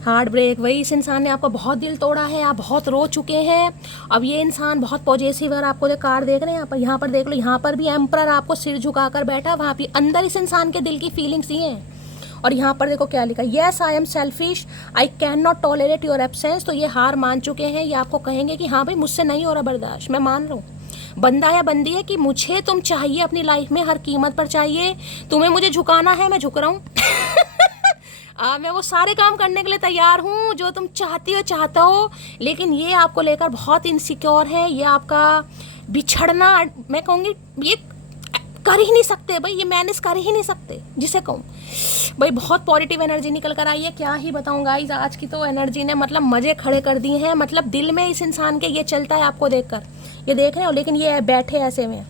heartbreak. वही इस इंसान ने आपका बहुत दिल तोड़ा है, आप बहुत रो चुके हैं। अब ये इंसान बहुत पॉजिटिव है। आपको जो कार्ड देख रहे हैं यहाँ पर देख लो, यहाँ पर भी एम्परर आपको सिर झुकाकर बैठा, वहाँ पे अंदर इस इंसान के दिल की फीलिंग्स ये हैं। और यहाँ पर देखो क्या लिखा, yes I am selfish, I can not tolerate your absence. तो ये हार मान चुके हैं, ये आपको कहेंगे कि हाँ भाई मुझसे नहीं हो रहा बर्दाश्त, मैं मान रहा हूँ। बंदा या बंदी है कि मुझे तुम चाहिए अपनी लाइफ में, हर कीमत पर चाहिए, तुम्हें मुझे झुकाना है, मैं झुक रहा हूँ। मैं वो सारे काम करने के लिए तैयार हूँ जो तुम चाहती हो, चाहता हो। लेकिन ये आपको लेकर बहुत इनसिक्योर है। ये आपका बिछड़ना मैं कहूँगी ये कर ही नहीं सकते भाई, ये मैनेज कर ही नहीं सकते जिसे कहूँ भाई। बहुत पॉजिटिव एनर्जी निकल कर आई है, क्या ही बताऊँ गाइस। आज की तो एनर्जी ने मतलब मज़े खड़े कर दिए हैं। मतलब दिल में इस इंसान के ये चलता है आपको देखकर, ये देख रहे हो। लेकिन ये बैठे ऐसे में,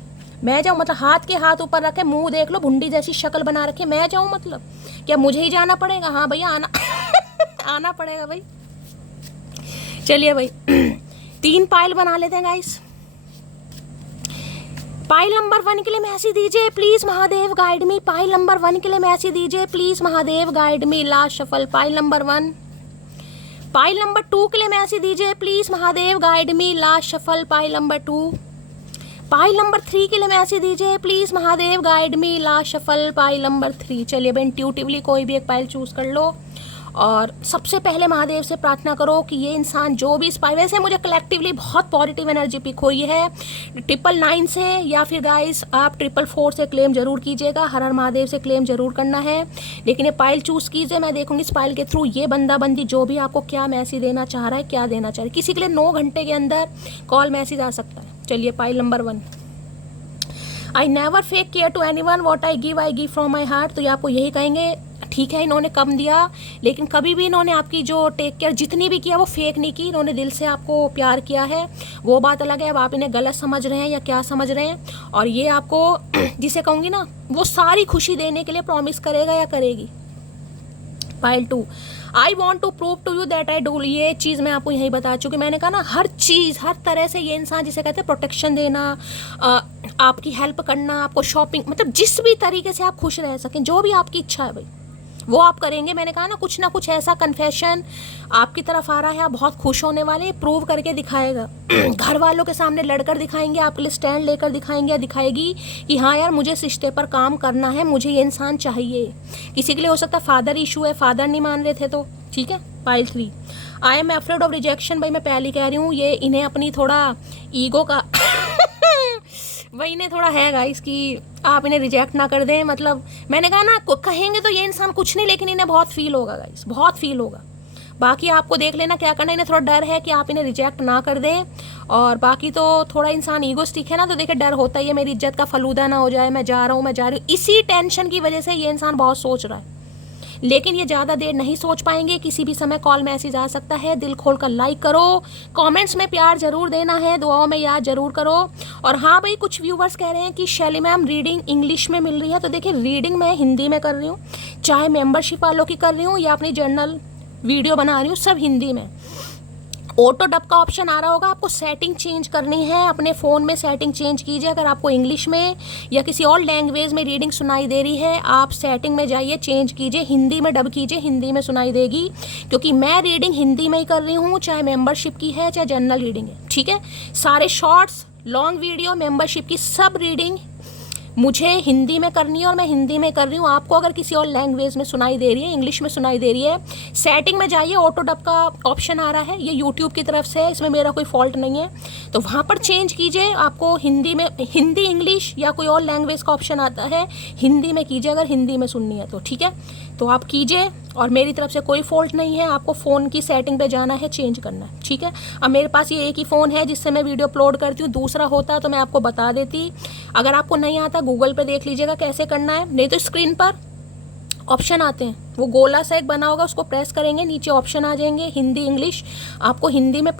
मैं जाऊँ मतलब हाथ के हाथ ऊपर रखे, मुंह देख लो भुंडी जैसी शक्ल बना रखे, मैं जाऊँ मतलब क्या मुझे ही जाना पड़ेगा? हाँ भैया आना आना पड़ेगा भाई। चलिए भाई 3 पाइल बना लेते हैं गाइस। पाइल नंबर 1 के लिए मैसेज दीजिए please Mahadev, guide me. Pile number 1 के लिए मैसेज दीजिए please Mahadev, guide me. Last shuffle. Pile number 1। Pile number 2 के लिए मैसेज दीजिए please Mahadev, guide me. Last shuffle. Pile number 2। Pile number 3 के लिए मैसेज दीजिए please Mahadev, guide me. Last shuffle. Pile number 3। चलिए भाई इंट्यूटिवली कोई भी एक पाइल चूज कर लो और सबसे पहले महादेव से प्रार्थना करो कि ये इंसान जो भी इस पाइल, वैसे मुझे कलेक्टिवली बहुत पॉजिटिव एनर्जी पिक हुई है 999 से, या फिर गाइस आप 444 से क्लेम जरूर कीजिएगा, हर हर महादेव से क्लेम जरूर करना है। लेकिन ये पाइल चूज कीजिए, मैं देखूंगी इस पाइल के थ्रू ये बंदा बंदी जो भी आपको क्या मैसेज देना चाह रहा है, क्या देना चाह रहा है। किसी के लिए 9 घंटे के अंदर कॉल मैसेज आ सकता है। चलिए pile number 1। I never fake care to anyone, what I give from my heart. तो ये आपको यही कहेंगे, ठीक है इन्होंने कम दिया लेकिन कभी भी इन्होंने आपकी जो टेक केयर जितनी भी किया वो फेक नहीं की, इन्होंने दिल से आपको प्यार किया है। वो बात अलग है, अब आप इन्हें गलत समझ रहे हैं या क्या समझ रहे हैं। और ये आपको जिसे कहूँगी ना वो सारी खुशी देने के लिए प्रॉमिस करेगा या करेगी। Pile 2। I want to prove to you that I do. ये चीज़ मैं आपको यही बता चुकी, मैंने कहा ना हर चीज़ हर तरह से ये इंसान जिसे कहते हैं प्रोटेक्शन देना, आपकी हेल्प करना, आपको शॉपिंग, मतलब जिस भी तरीके से आप खुश रह सकें, जो भी आपकी इच्छा है भाई वो आप करेंगे। मैंने कहा ना कुछ ऐसा कन्फेशन आपकी तरफ आ रहा है, आप बहुत खुश होने वाले, प्रूव करके दिखाएगा। घर वालों के सामने लड़कर दिखाएंगे, आपके लिए स्टैंड लेकर दिखाएंगे या दिखाएगी कि हाँ यार मुझे इस रिश्ते पर काम करना है, मुझे ये इंसान चाहिए। किसी के लिए हो सकता है फादर इशू है, फादर नहीं मान रहे थे तो ठीक है। Pile 3। I am afraid of rejection. भाई मैं पहले कह रही हूँ ये इन्हें अपनी थोड़ा ईगो का वही इन्हें थोड़ा है गाइस कि आप इन्हें रिजेक्ट ना कर दें। मतलब मैंने कहा ना कहेंगे तो ये इंसान कुछ नहीं, लेकिन इन्हें बहुत फील होगा गाइस, बहुत फील होगा। बाकी आपको देख लेना क्या करना, इन्हें थोड़ा डर है कि आप इन्हें रिजेक्ट ना कर दें। और बाकी तो थोड़ा इंसान ईगोस्टिक है ना, तो देखिए डर होता ही है मेरी इज्जत का फलूदा ना हो जाए, मैं जा रहा हूँ। इसी टेंशन की वजह से ये इंसान बहुत सोच रहा है, लेकिन ये ज़्यादा देर नहीं सोच पाएंगे। किसी भी समय कॉल मैसेज आ सकता है। दिल खोल कर लाइक करो, कमेंट्स में प्यार जरूर देना है, दुआओं में याद जरूर करो। और हाँ भाई कुछ व्यूवर्स कह रहे हैं कि शैली मैम रीडिंग इंग्लिश में मिल रही है, तो देखिए रीडिंग मैं हिंदी में कर रही हूँ, चाहे मेंबरशिप वालों की कर रही हूँ या अपनी जर्नल वीडियो बना रही हूँ, सब हिंदी में। ऑटो डब का ऑप्शन आ रहा होगा, आपको सेटिंग चेंज करनी है, अपने फ़ोन में सेटिंग चेंज कीजिए। अगर आपको इंग्लिश में या किसी और लैंग्वेज में रीडिंग सुनाई दे रही है, आप सेटिंग में जाइए, चेंज कीजिए, हिंदी में डब कीजिए, हिंदी में सुनाई देगी। क्योंकि मैं रीडिंग हिंदी में ही कर रही हूँ, चाहे मेंबरशिप की है चाहे जनरल रीडिंग है, ठीक है। सारे शॉर्ट्स लॉन्ग वीडियो मेंबरशिप की सब रीडिंग मुझे हिंदी में करनी है और मैं हिंदी में कर रही हूँ। आपको अगर किसी और लैंग्वेज में सुनाई दे रही है, इंग्लिश में सुनाई दे रही है, सेटिंग में जाइए, ऑटो डब का ऑप्शन आ रहा है, ये यूट्यूब की तरफ से है, इसमें मेरा कोई फॉल्ट नहीं है, तो वहाँ पर चेंज कीजिए। आपको हिंदी में, हिंदी इंग्लिश या कोई और लैंग्वेज का ऑप्शन आता है, हिंदी में कीजिए अगर हिंदी में सुननी है तो, ठीक है। तो आप कीजिए और मेरी तरफ से कोई फॉल्ट नहीं है। आपको फ़ोन की सेटिंग पे जाना है, चेंज करना है, ठीक है। अब मेरे पास ये एक ही फ़ोन है जिससे मैं वीडियो अपलोड करती हूँ, दूसरा होता तो मैं आपको बता देती। अगर आपको नहीं आता गूगल पे देख लीजिएगा कैसे करना है, नहीं तो स्क्रीन पर ऑप्शन आते हैं, वो गोला सा एक बना होगा, उसको प्रेस करेंगे, नीचे ऑप्शन आ जाएंगे हिंदी इंग्लिश, आपको हिंदी में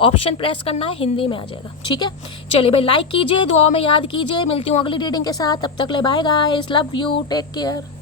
ऑप्शन प्रेस करना है, हिंदी में आ जाएगा, ठीक है। चलिए भाई, लाइक कीजिए, दुआओं में याद कीजिए। मिलती हूँ अगली रीडिंग के साथ, तब तक ले bye guys, love you, take care.